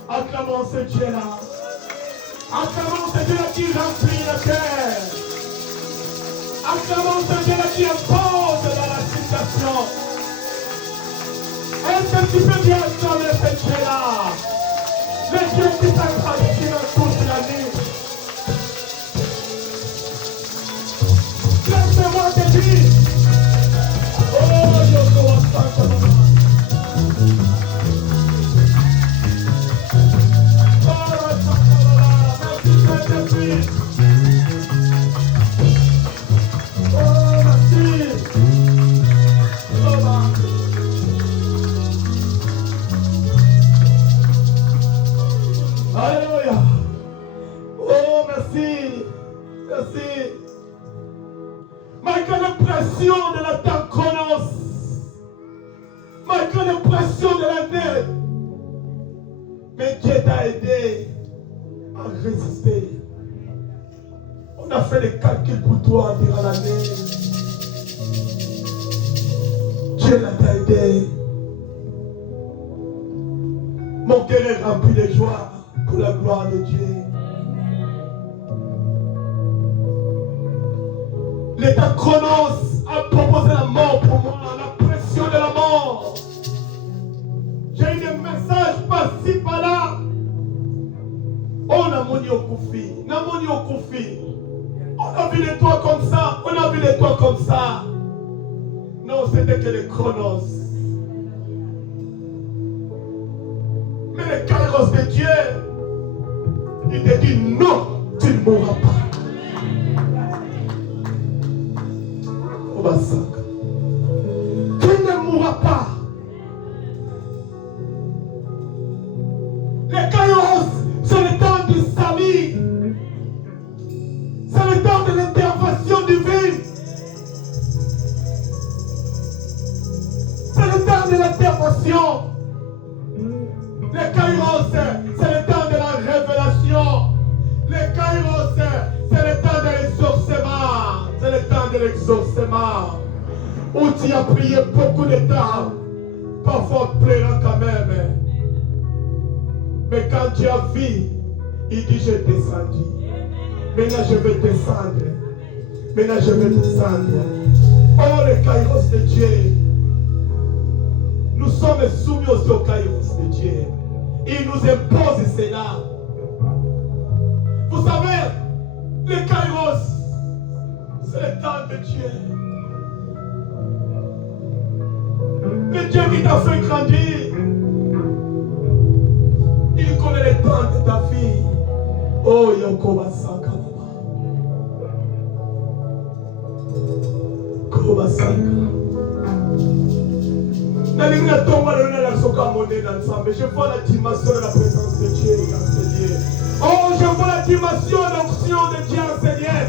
Acclamons ce Dieu-là. Acclamons ce Dieu-là qui remplit la terre. Acclamons ce Dieu-là qui impose dans la situation. Est-ce que tu peux bien acclamer ce Dieu-là? Le Dieu qui s'accroche dans toute la nuit. Laisse-moi te dire. Oh, Yoko Wasanta. Alléluia. Oh, merci. Merci. Malgré la pression de la temps chronos, malgré la pression de l'année, mais Dieu t'a aidé à résister. On a fait des calculs pour toi durant l'année. Dieu t'a aidé. Mon cœur est rempli de joie pour la gloire de Dieu. L'état chronos a proposé la mort pour moi, la pression de la mort. J'ai eu des messages par-ci, par-là. Oh, Namoni Okufi, Namoni Okufi. On a vu les toits comme ça, on a vu les toits comme ça. Non, c'était que les chronos. Mais le kairos de Dieu, il te dit non, tu ne mourras pas. Obasaka. de l'intervention. Le Kairos, c'est le temps de la révélation. Le Kairos, c'est le temps de l'exaucement. C'est le temps de l'exaucement. Où tu as prié beaucoup de temps. Parfois pleurant quand même. Mais quand tu as vu, il dit je descendis. Maintenant je vais descendre. Maintenant je vais descendre. Oh le Kairos de Dieu. Nous sommes soumis au Kairos de Dieu. Il nous impose cela. Vous savez, le Kairos, c'est le temps de Dieu. Le Dieu qui t'a fait grandir. Il connaît le temps de ta vie. Oh, Yokoba Sankaba. Koba Sankaba. Je vois la dimension de la présence de Dieu enseigner. Oh, je vois la dimension de l'onction de Dieu enseigner.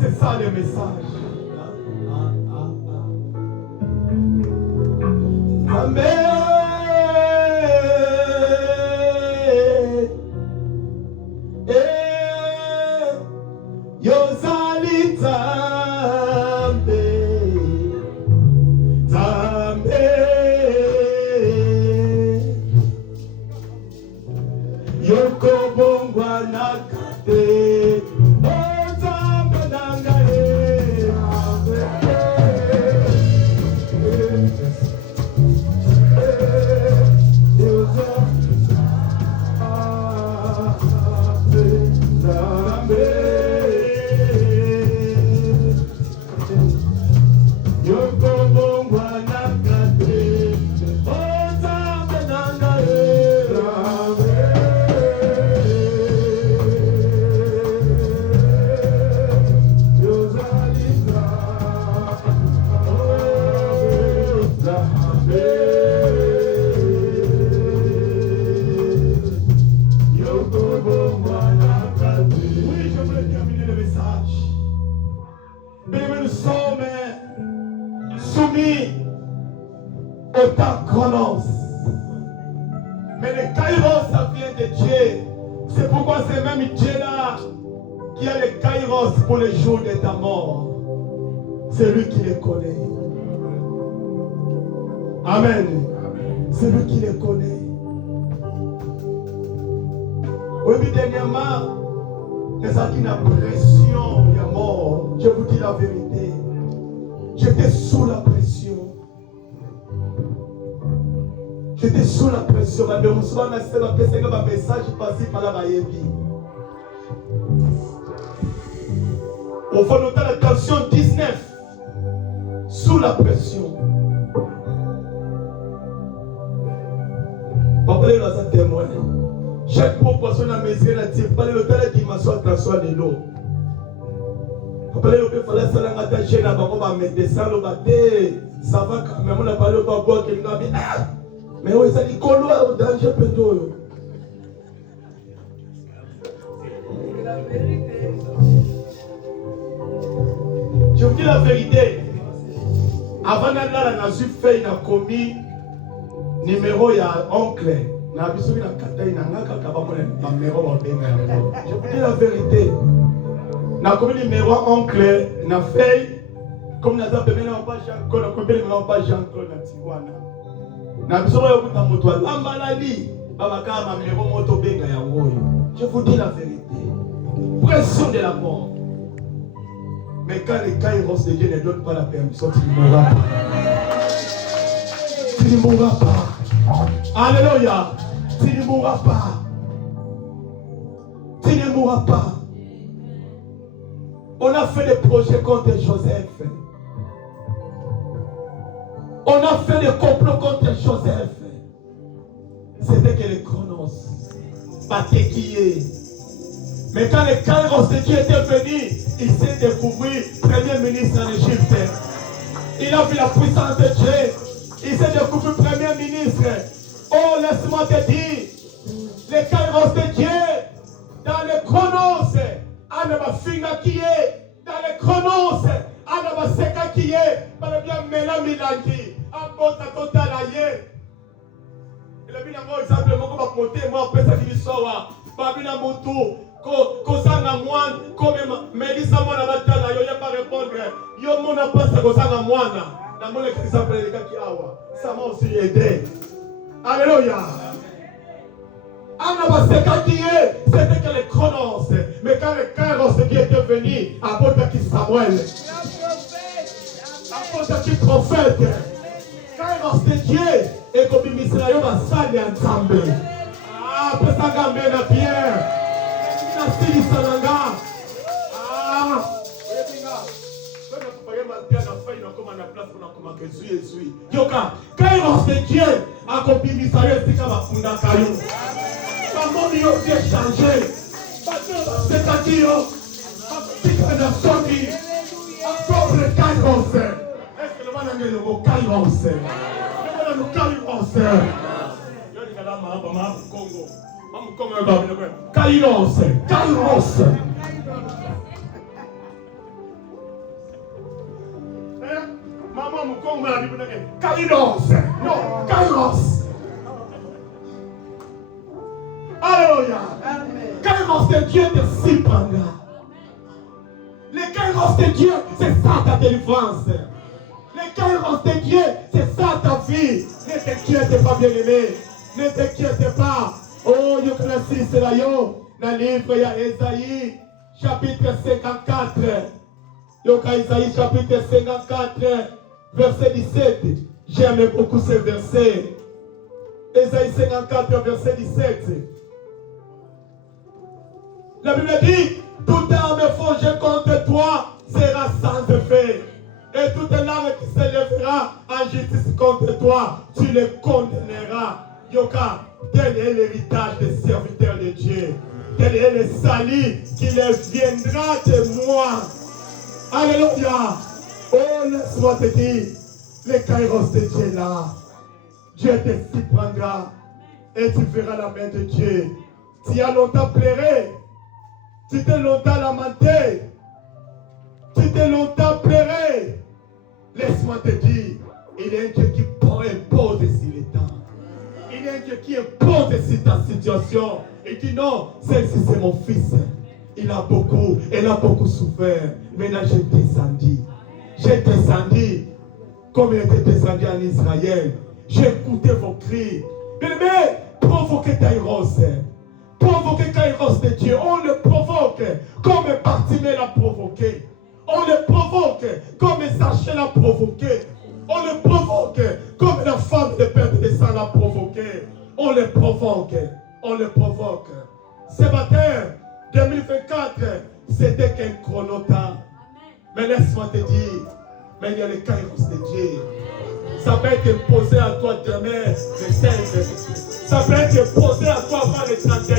C'est ça le message. Amen. Yosalita. Au temps chronos. Mais le Kairos, ça vient de Dieu. C'est pourquoi c'est même Dieu là qui a le Kairos pour les jours de ta mort. C'est lui qui les connaît. Amen. C'est lui qui les connaît. Oui, mais dernièrement, les gens qui n'ont pression, il y a mort. Je vous dis la vérité. J'étais sous la pression. J'étais sous la pression. Un message passé par la vie. On va noter la tension 19. Sous la pression. Papa, il a un témoin. Chaque proportion de la maison, il a dit, pas le temps de dimension, attention à l'eau. Papa, il fallait que ça attaché là, on va mettre des salles au bâté. Ça va quand même, on a parlé au bâbord qui nous a dit, mais oui, ça dit qu'on doit au danger plutôt. Je vous dis la vérité. Avant d'aller à la fait, il a commis numéro, il y a oncle. Je vous dis la vérité. Je commis numéro oncle, il a fait comme nous avons fait, il n'a pas Jean-Claude. Je vous dis la vérité. Pression de la mort. Mais quand les Kairos de Dieu ne donnent pas la permission, tu ne mourras pas. Tu ne mourras pas. Alléluia. Tu ne mourras pas. Tu ne mourras pas. On a fait des projets contre Joseph. On a fait des complots contre Joseph. C'était que les chronos. Pas qui est. Mais quand les Kairos de Dieu étaient venus, il s'est découvert premier ministre en Égypte. Il a vu la puissance de Dieu. Il s'est découvert premier ministre. Oh, laisse-moi te dire, les Kairos de Dieu, dans les chronos, on ne va finir qui est. Dans les chronos, on ne va qui est, par le bien Mélamilaki, à Bota Totalaye. Et la vie n'a pas exemple, moi, comme monter, moi, après ça, qui sort, Babina Moto, Kosanga Moine, comme Mélissa Moine, Batala, yo, y'a pas répondre. Yo, mon appart, c'est Kosanga Moine. Dans mon exemple, les gars qui awa, ça m'a aussi aidé. Alléluia. C'était que les chronos, mais quand les kairos qui étaient venus, apôtre qui Samuel, apôtre qui prophète, kairos de Dieu, et comme Israël va s'allier ensemble. Ah, après ça, gambe la pierre, la style Salanga. Ah, kairos de Dieu, a comme Israël, c'est comme Funda Kayou. Maman yo Dieu changé. C'est à qui yo. C'est la sortie. Encore le kairos. Est-ce que le mal a le mot kairos? Le mot kairos. Yo ni kala ma Congo. Mamu Congo ba bino. Kairos. Kairos. Maman mu Congo na bino ke. Kairos. Non, kairos. Alléluia. Kairos de Dieu te surprendra. Le kairos de Dieu, c'est ça ta délivrance. Le kairos de Dieu, c'est ça ta vie. Ne t'inquiète pas, bien-aimé. Ne t'inquiète pas. Oh, yo connais c'est là yo. Dans le livre, il y a Ésaïe, chapitre 54. Yo Ésaïe, chapitre 54, verset 17. J'aime beaucoup ce verset. Ésaïe 54, verset 17. La Bible dit, toute arme forgée contre toi sera sans effet. Et toute arme qui s'élèvera en justice contre toi, tu les condamneras. Yoka, tel est l'héritage des serviteurs de Dieu. Tel est le salut qui les viendra de moi. Alléluia. Oh, laisse-moi te dire, les kairos de Dieu là, Dieu te surprendra et tu verras la main de Dieu. Tu as longtemps pleuré. Tu t'es longtemps lamenté. Tu t'es longtemps pleuré. Laisse-moi te dire, il y a un Dieu qui impose sur les temps. Il y a un Dieu qui impose sur ta situation. Il dit non, celle-ci c'est mon fils. Il a beaucoup souffert. Maintenant j'ai descendu. J'ai descendu comme il était descendu en Israël. J'ai écouté vos cris. Mais provoquez Kairos. Provoquer Kairos de Dieu, on le provoque comme Bartimée l'a provoqué. On le provoque comme Zachée l'a provoqué. On le provoque comme la femme de Père de sang l'a provoqué. On le provoque. On le provoque. Ce matin, 2024, c'était qu'un chronotemps. Mais laisse-moi te dire, mais il y a le Kairos de Dieu. Ça peut être imposé à toi demain, le 5. Ça peut être imposé à toi avant le 31.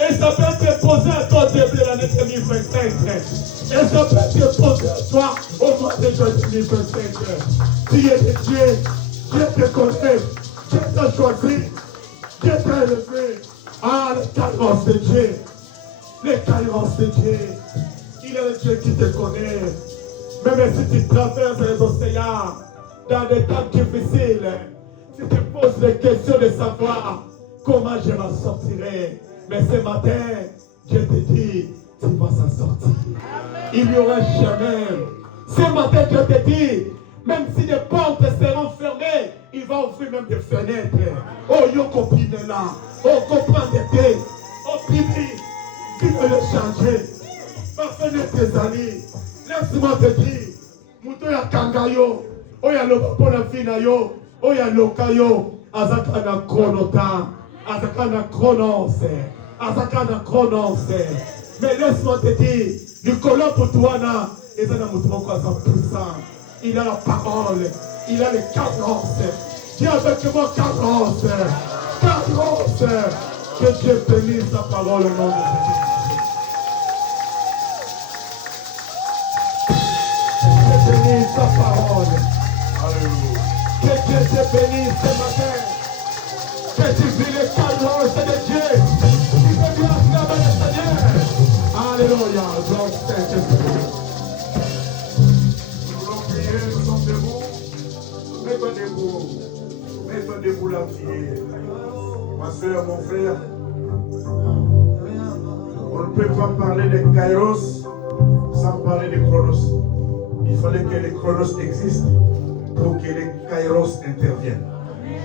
Et ça peut être imposé à toi début de l'année 2025. Et ça peut être imposé à toi au mois de juin 2025. Tu es de Dieu, Dieu te connaît, Dieu t'a choisi, Dieu t'a élevé. Ah, le kairos de Dieu, le kairos de Dieu. Il est le Dieu qui te connaît. Même si tu traverses les océans, dans des temps difficiles, tu te poses les questions de savoir comment je m'en sortirai. Mais ce matin, je te dis, tu vas s'en sortir. Il n'y aura jamais. Ce matin, je te dis, même si les portes seront fermées, il va ouvrir même des fenêtres. Oh, yo copine là. Oh, comprends des oh, Bibi, tu veux le changer. Ma fenêtre des amis. Laisse-moi te dire, Mouto ya Kangayo. Oya lopo la vie na yo, oya lokayo, azaka na chronota, azaka na chronos, azaka na chronos. Mais laisse-moi te dire, du colon pour toi là, et ça n'a pas puissant. Il a la parole, il a les kairos. Dis avec moi kairos, kairos. Que Dieu bénisse sa parole au nom de Jésus. Que Dieu bénisse sa parole. Que Dieu te bénisse ce matin. Que tu vis les kairos de Dieu. Tu peux bien acclamer le Seigneur. Alléluia. Gloire au Saint-Esprit. Nous voulons prier. pour mettre debout la prière. Ma soeur, mon frère, on ne peut pas parler de Kairos sans parler de Chronos. Il fallait que les Chronos existent pour que les Kairos interviennent.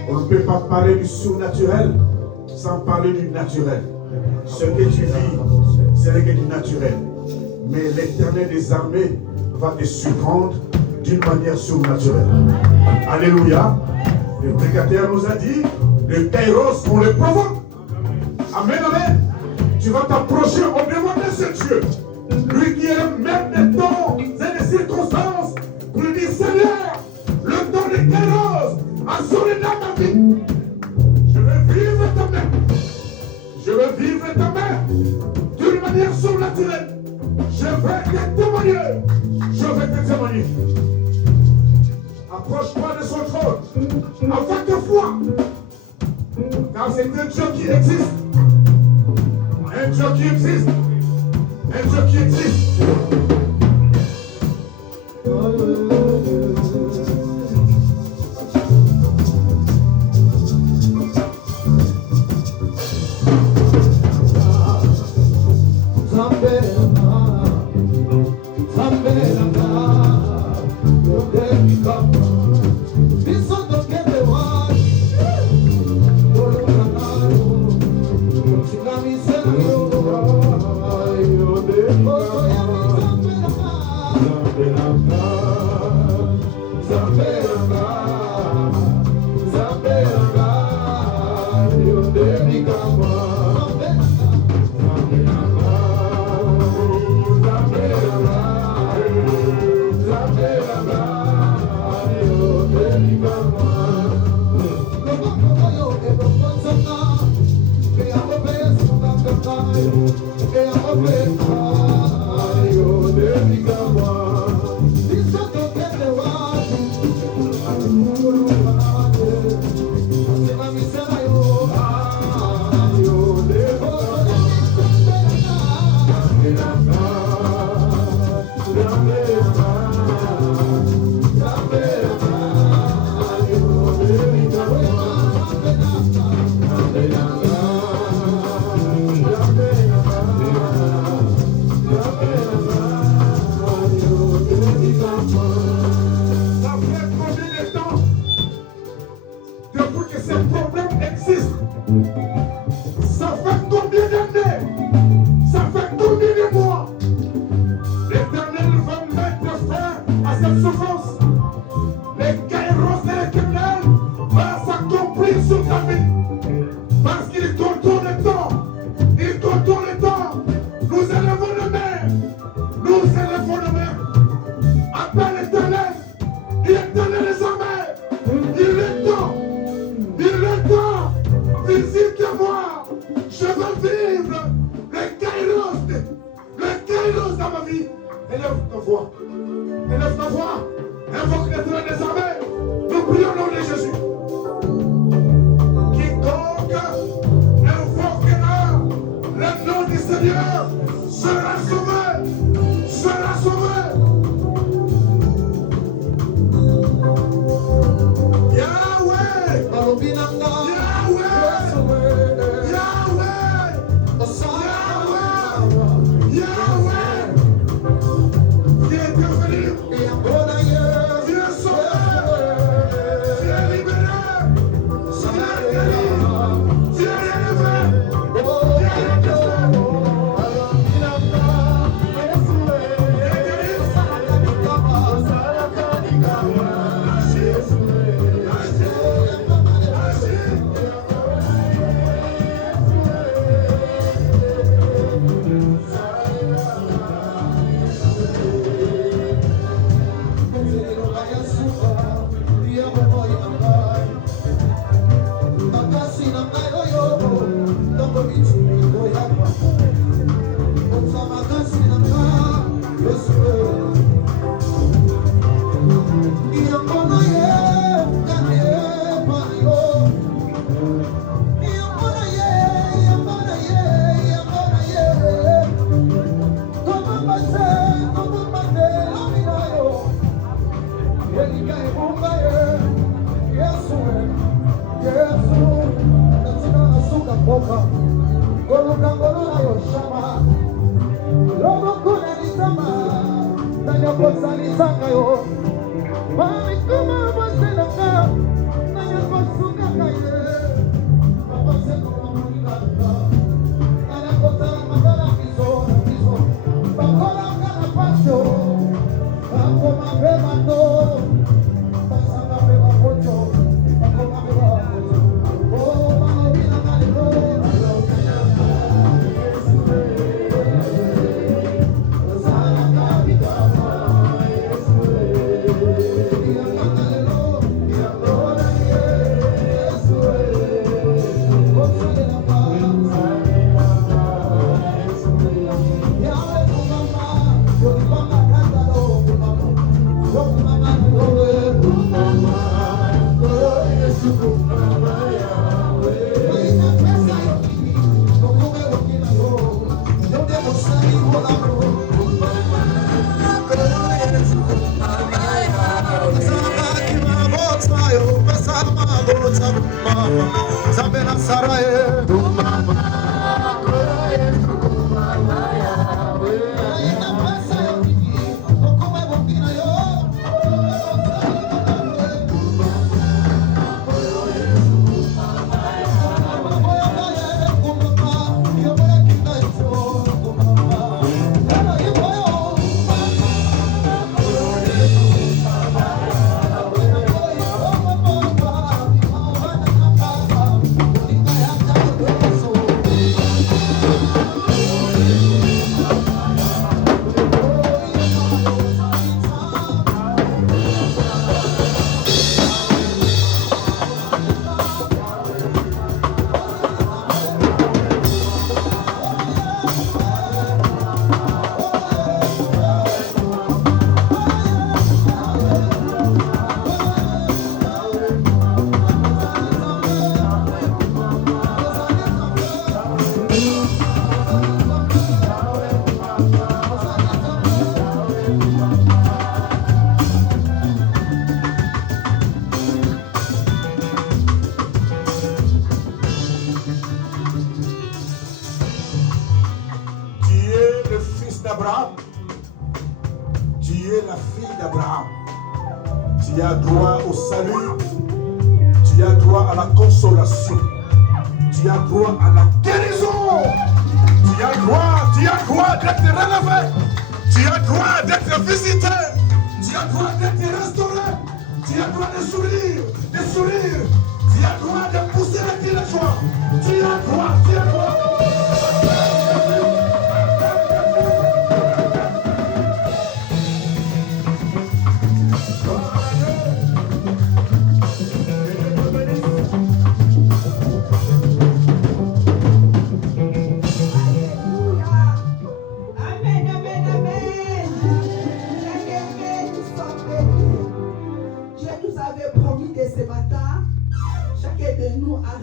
On ne peut pas parler du surnaturel sans parler du naturel. Ce que tu vis, c'est le du naturel. Mais l'Éternel des armées va te surprendre d'une manière surnaturelle. Alléluia. Le prédicateur nous a dit, le Kairos, on le provoque. Amen, amen. Tu vas t'approcher au devant de ce Dieu. Lui qui est même des temps et des circonstances, pour lui dire, Seigneur, le temps de Kairos a sonné dans ma vie. Je veux vivre ta main. Je veux vivre ta main d'une manière surnaturelle. Je vais te témoigner. Je vais te témoigner. Approche-toi de son trône avec foi. Car c'est un Dieu qui existe. Un Dieu qui existe. Un Dieu qui existe. Tu as droit au salut. Tu as droit à la consolation. Tu as droit à la guérison. Tu as droit d'être relevé. Tu as droit d'être visité. Tu as droit d'être restauré. Tu as droit de sourire, Tu as droit de pousser les cris de joie. Tu as droit.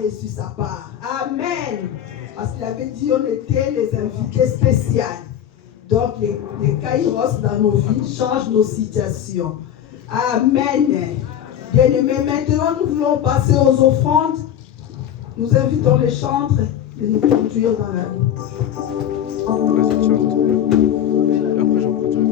Reçu sa part. Amen. Parce qu'il avait dit on était les invités spéciaux. Donc les kairos dans nos vies changent nos situations. Amen. Bien-aimés, maintenant nous voulons passer aux offrandes. Nous invitons les chantres de nous conduire dans la vie. Vas-y, tu vas retrouver. Après, j'en conduis.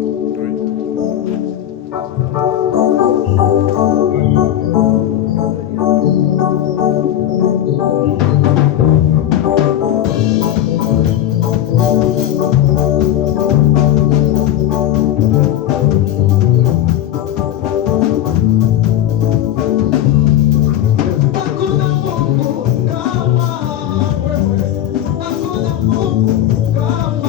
Come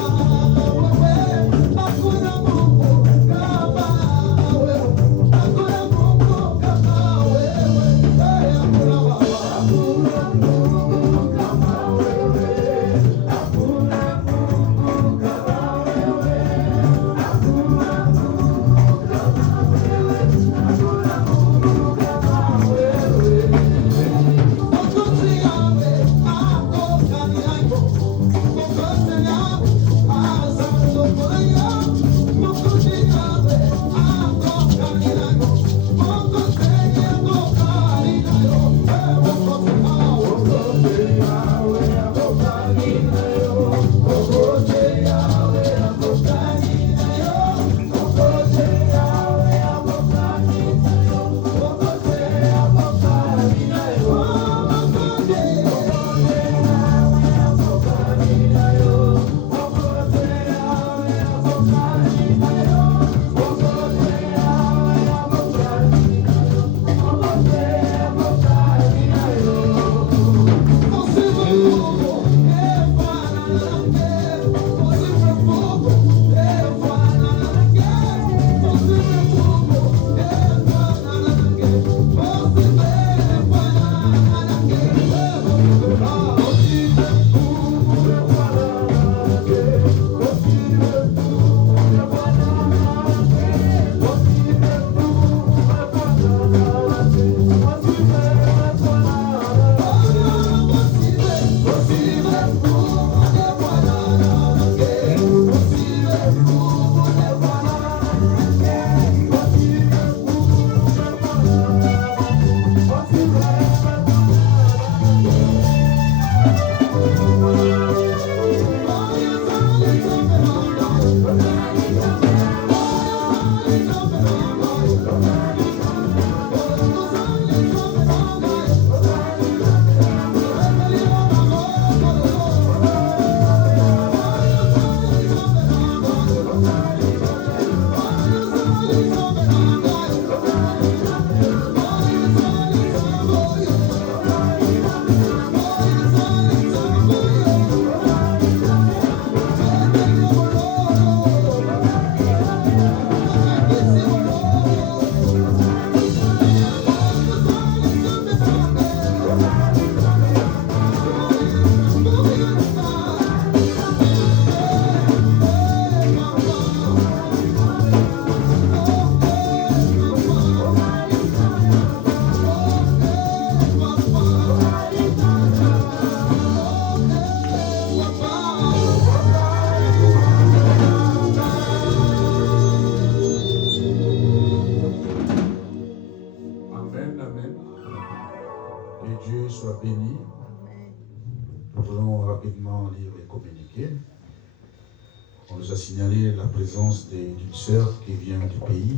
nous a signalé la présence d'une sœur qui vient du pays,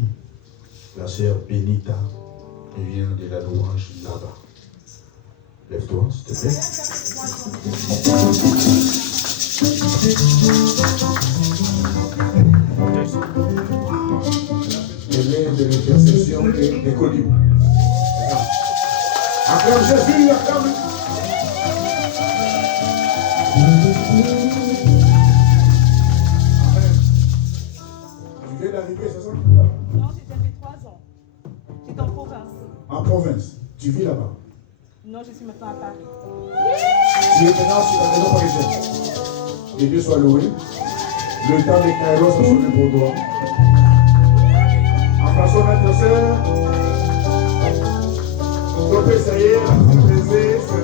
la sœur Benita, qui vient de la louange là-bas. Lève-toi, s'il te plaît. Elle est de l'intercession des colibres. Acclame Jésus, acclame. Amen. Tu viens d'arriver, c'est ça? Non, j'étais fait 3 ans. J'étais en province. En province. Tu vis là-bas. Non, je suis maintenant à Paris. Tu es maintenant sur la maison parisienne. Que Dieu soit loué. Le temps des Kairos a sonné pour toi. En passant notre sœur, on peut essayer, baiser, se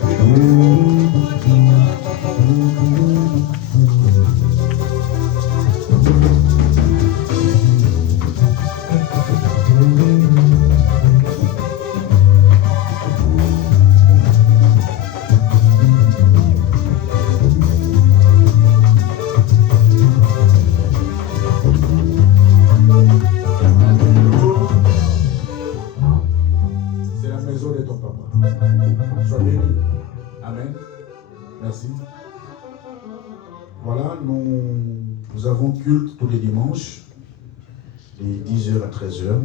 C'est la maison de ton papa. Sois béni. Amen. Merci. Voilà, nous avons culte tous les dimanches, de 10h à 13h.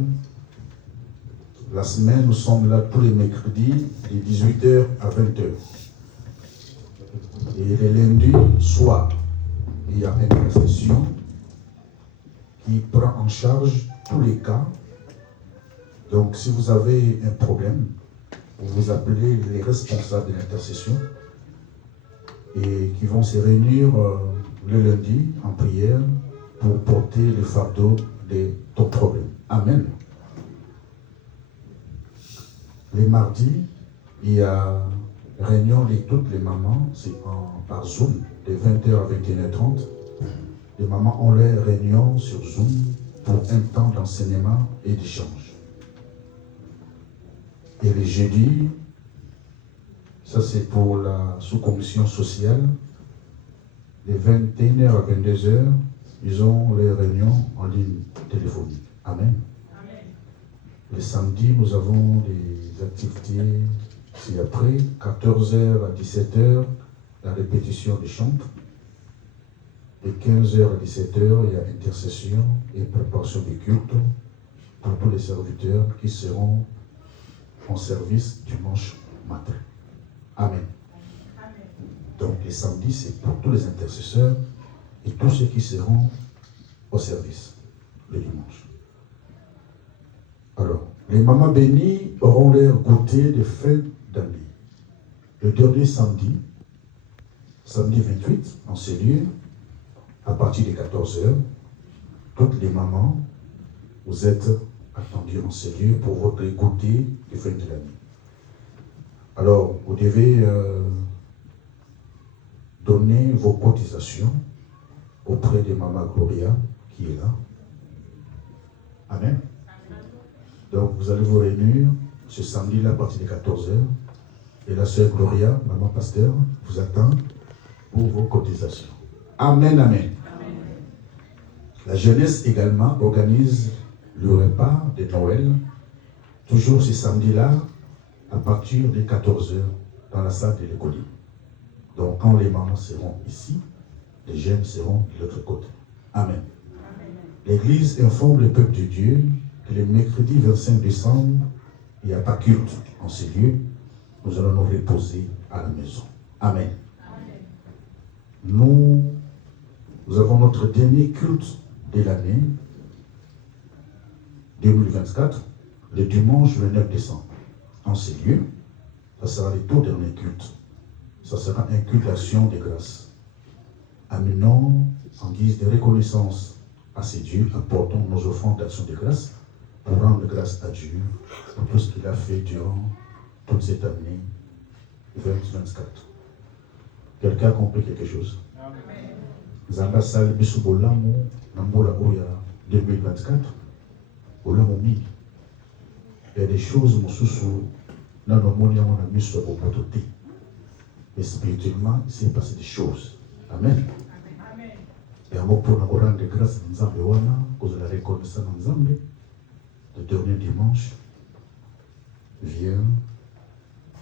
La semaine, nous sommes là tous les mercredis, de 18h à 20h. Et les lundis soir, il y a une intercession qui prend en charge tous les cas. Donc, si vous avez un problème, vous appelez les responsables de l'intercession et qui vont se réunir le lundi en prière pour porter le fardeau de ton problème. Amen. Les mardis, il y a réunion de toutes les mamans, c'est par Zoom, de 20h à 21h30. Les mamans ont leur réunion sur Zoom pour un temps d'enseignement et d'échange. Et les jeudis, ça c'est pour la sous-commission sociale, de 21h à 22h, ils ont les réunions en ligne téléphonique. Amen. Amen. Les samedis, nous avons des activités, c'est après, 14h à 17h, la répétition des chants. De 15h à 17h, il y a intercession et préparation des cultes pour tous les serviteurs qui seront en service dimanche matin. Amen. Amen. Donc les samedis, c'est pour tous les intercesseurs et tous ceux qui seront au service le dimanche. Alors, les mamans bénies auront leur goûter de fin d'année. Le dernier samedi 28, en ces lieux, à partir de 14h, toutes les mamans, vous êtes attendues en ces lieux pour votre goûter de fin de l'année. Alors, vous devez donner vos cotisations auprès de Maman Gloria, qui est là. Amen. Donc, vous allez vous réunir ce samedi-là à partir de 14h. Et la sœur Gloria, Maman Pasteur, vous attend pour vos cotisations. Amen, amen. Amen. La jeunesse également organise le repas de Noël, toujours ce samedi-là, à partir de 14h, dans la salle de l'école. Donc, quand les mamans seront ici, les jeunes seront de l'autre côté. Amen. L'Église informe le peuple de Dieu que le mercredi 25 décembre, il n'y a pas culte en ces lieux. Nous allons nous reposer à la maison. Amen. Nous avons notre dernier culte de l'année 2024, le dimanche 29 décembre. En ces lieux, ça sera le tout dernier culte. Ça sera un culte d'action de grâce. Amenons en guise de reconnaissance à ces dieux, apportons nos offrandes d'action de grâce pour rendre grâce à Dieu pour tout ce qu'il a fait durant toute cette année 2024. Quelqu'un a compris quelque chose? Zanga sal bisu bolamu nambola oya 2024 bolamu mingi. Il y a des choses mususu na nomoni yango na miso ya bopoto te. Mais spirituellement, il s'est passé des choses. Amen. Et avant pour nous rendre grâce à Nzambe wana, cause de la reconnaissance à Nzambe, le dernier dimanche, vient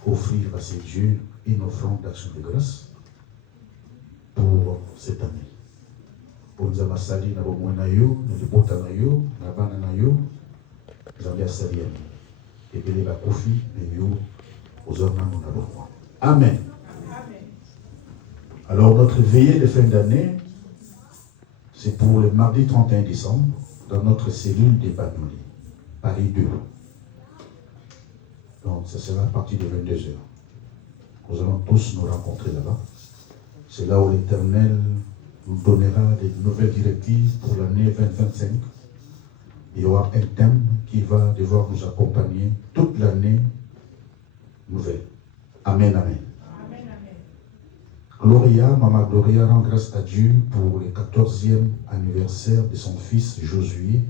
offrir à ses dieux une offrande d'action de grâce pour cette année. Pour nous avoir sali na bomwe na yo, na libota na yo, na bana na yo, Nzambe asali ya et puis les bakofi mais yo aux hommes na bomwe. Amen. Alors notre veillée de fin d'année, c'est pour le mardi 31 décembre, dans notre cellule des Bagnoli, Paris 2. Donc ça sera à partir de 22h. Nous allons tous nous rencontrer là-bas. C'est là où l'Éternel nous donnera des nouvelles directives pour l'année 2025. Il y aura un thème qui va devoir nous accompagner toute l'année nouvelle. Amen, amen. Gloria, Maman Gloria rend grâce à Dieu pour le 14e anniversaire de son fils Josué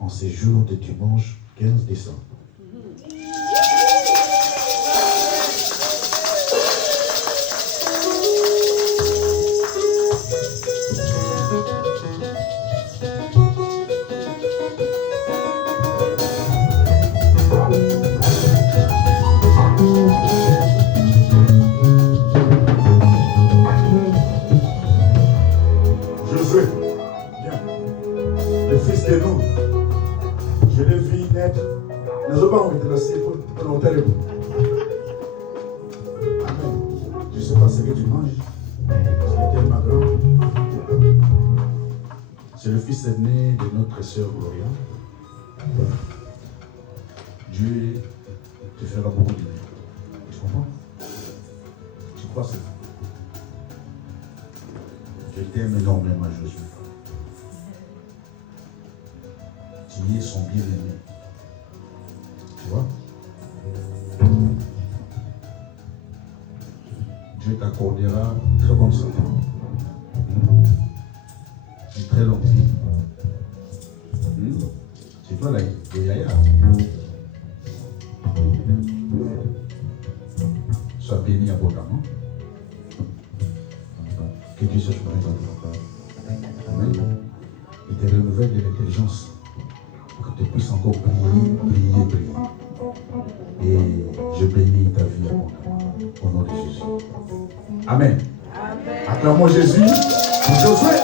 en ce jour de dimanche 15 décembre. Je ne sais pas ce que tu manges, mais c'est tellement grand. C'est le fils aîné de notre sœur Gloria. Dieu te fera beaucoup de bien. Tu comprends? Tu crois ça? Je t'aime énormément, Josué. Tu es son bien-aimé. Tu vois? Dieu t'accordera une très bonne santé, une très longue vie. C'est toi là, le yaya. Sois béni abondamment. Que Dieu se soit béni. Amen. Il te renouvelle de l'intelligence pour que tu puisses encore prier. Et je bénis ta vie abondamment au nom de Jésus. Amen. Amen. Acclamons Jésus pour Josué.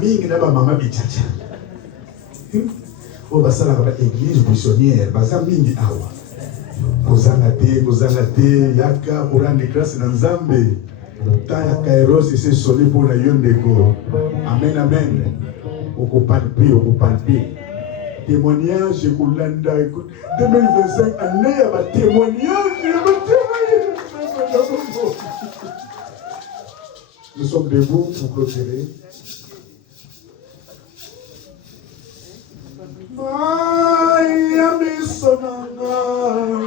Mingi na ba mama bichacha. O basala ba église missionnaire baza mingi awa. Kozanga te yaka urande grâce na Nzambe. Ta ya kairos c'est sonné pour na yondeko. Amen amen. Oko palper. Témoignage kulanda 2025 année ya ba témoignage ya ba témoignage. Nous sommes debout pour clôturer.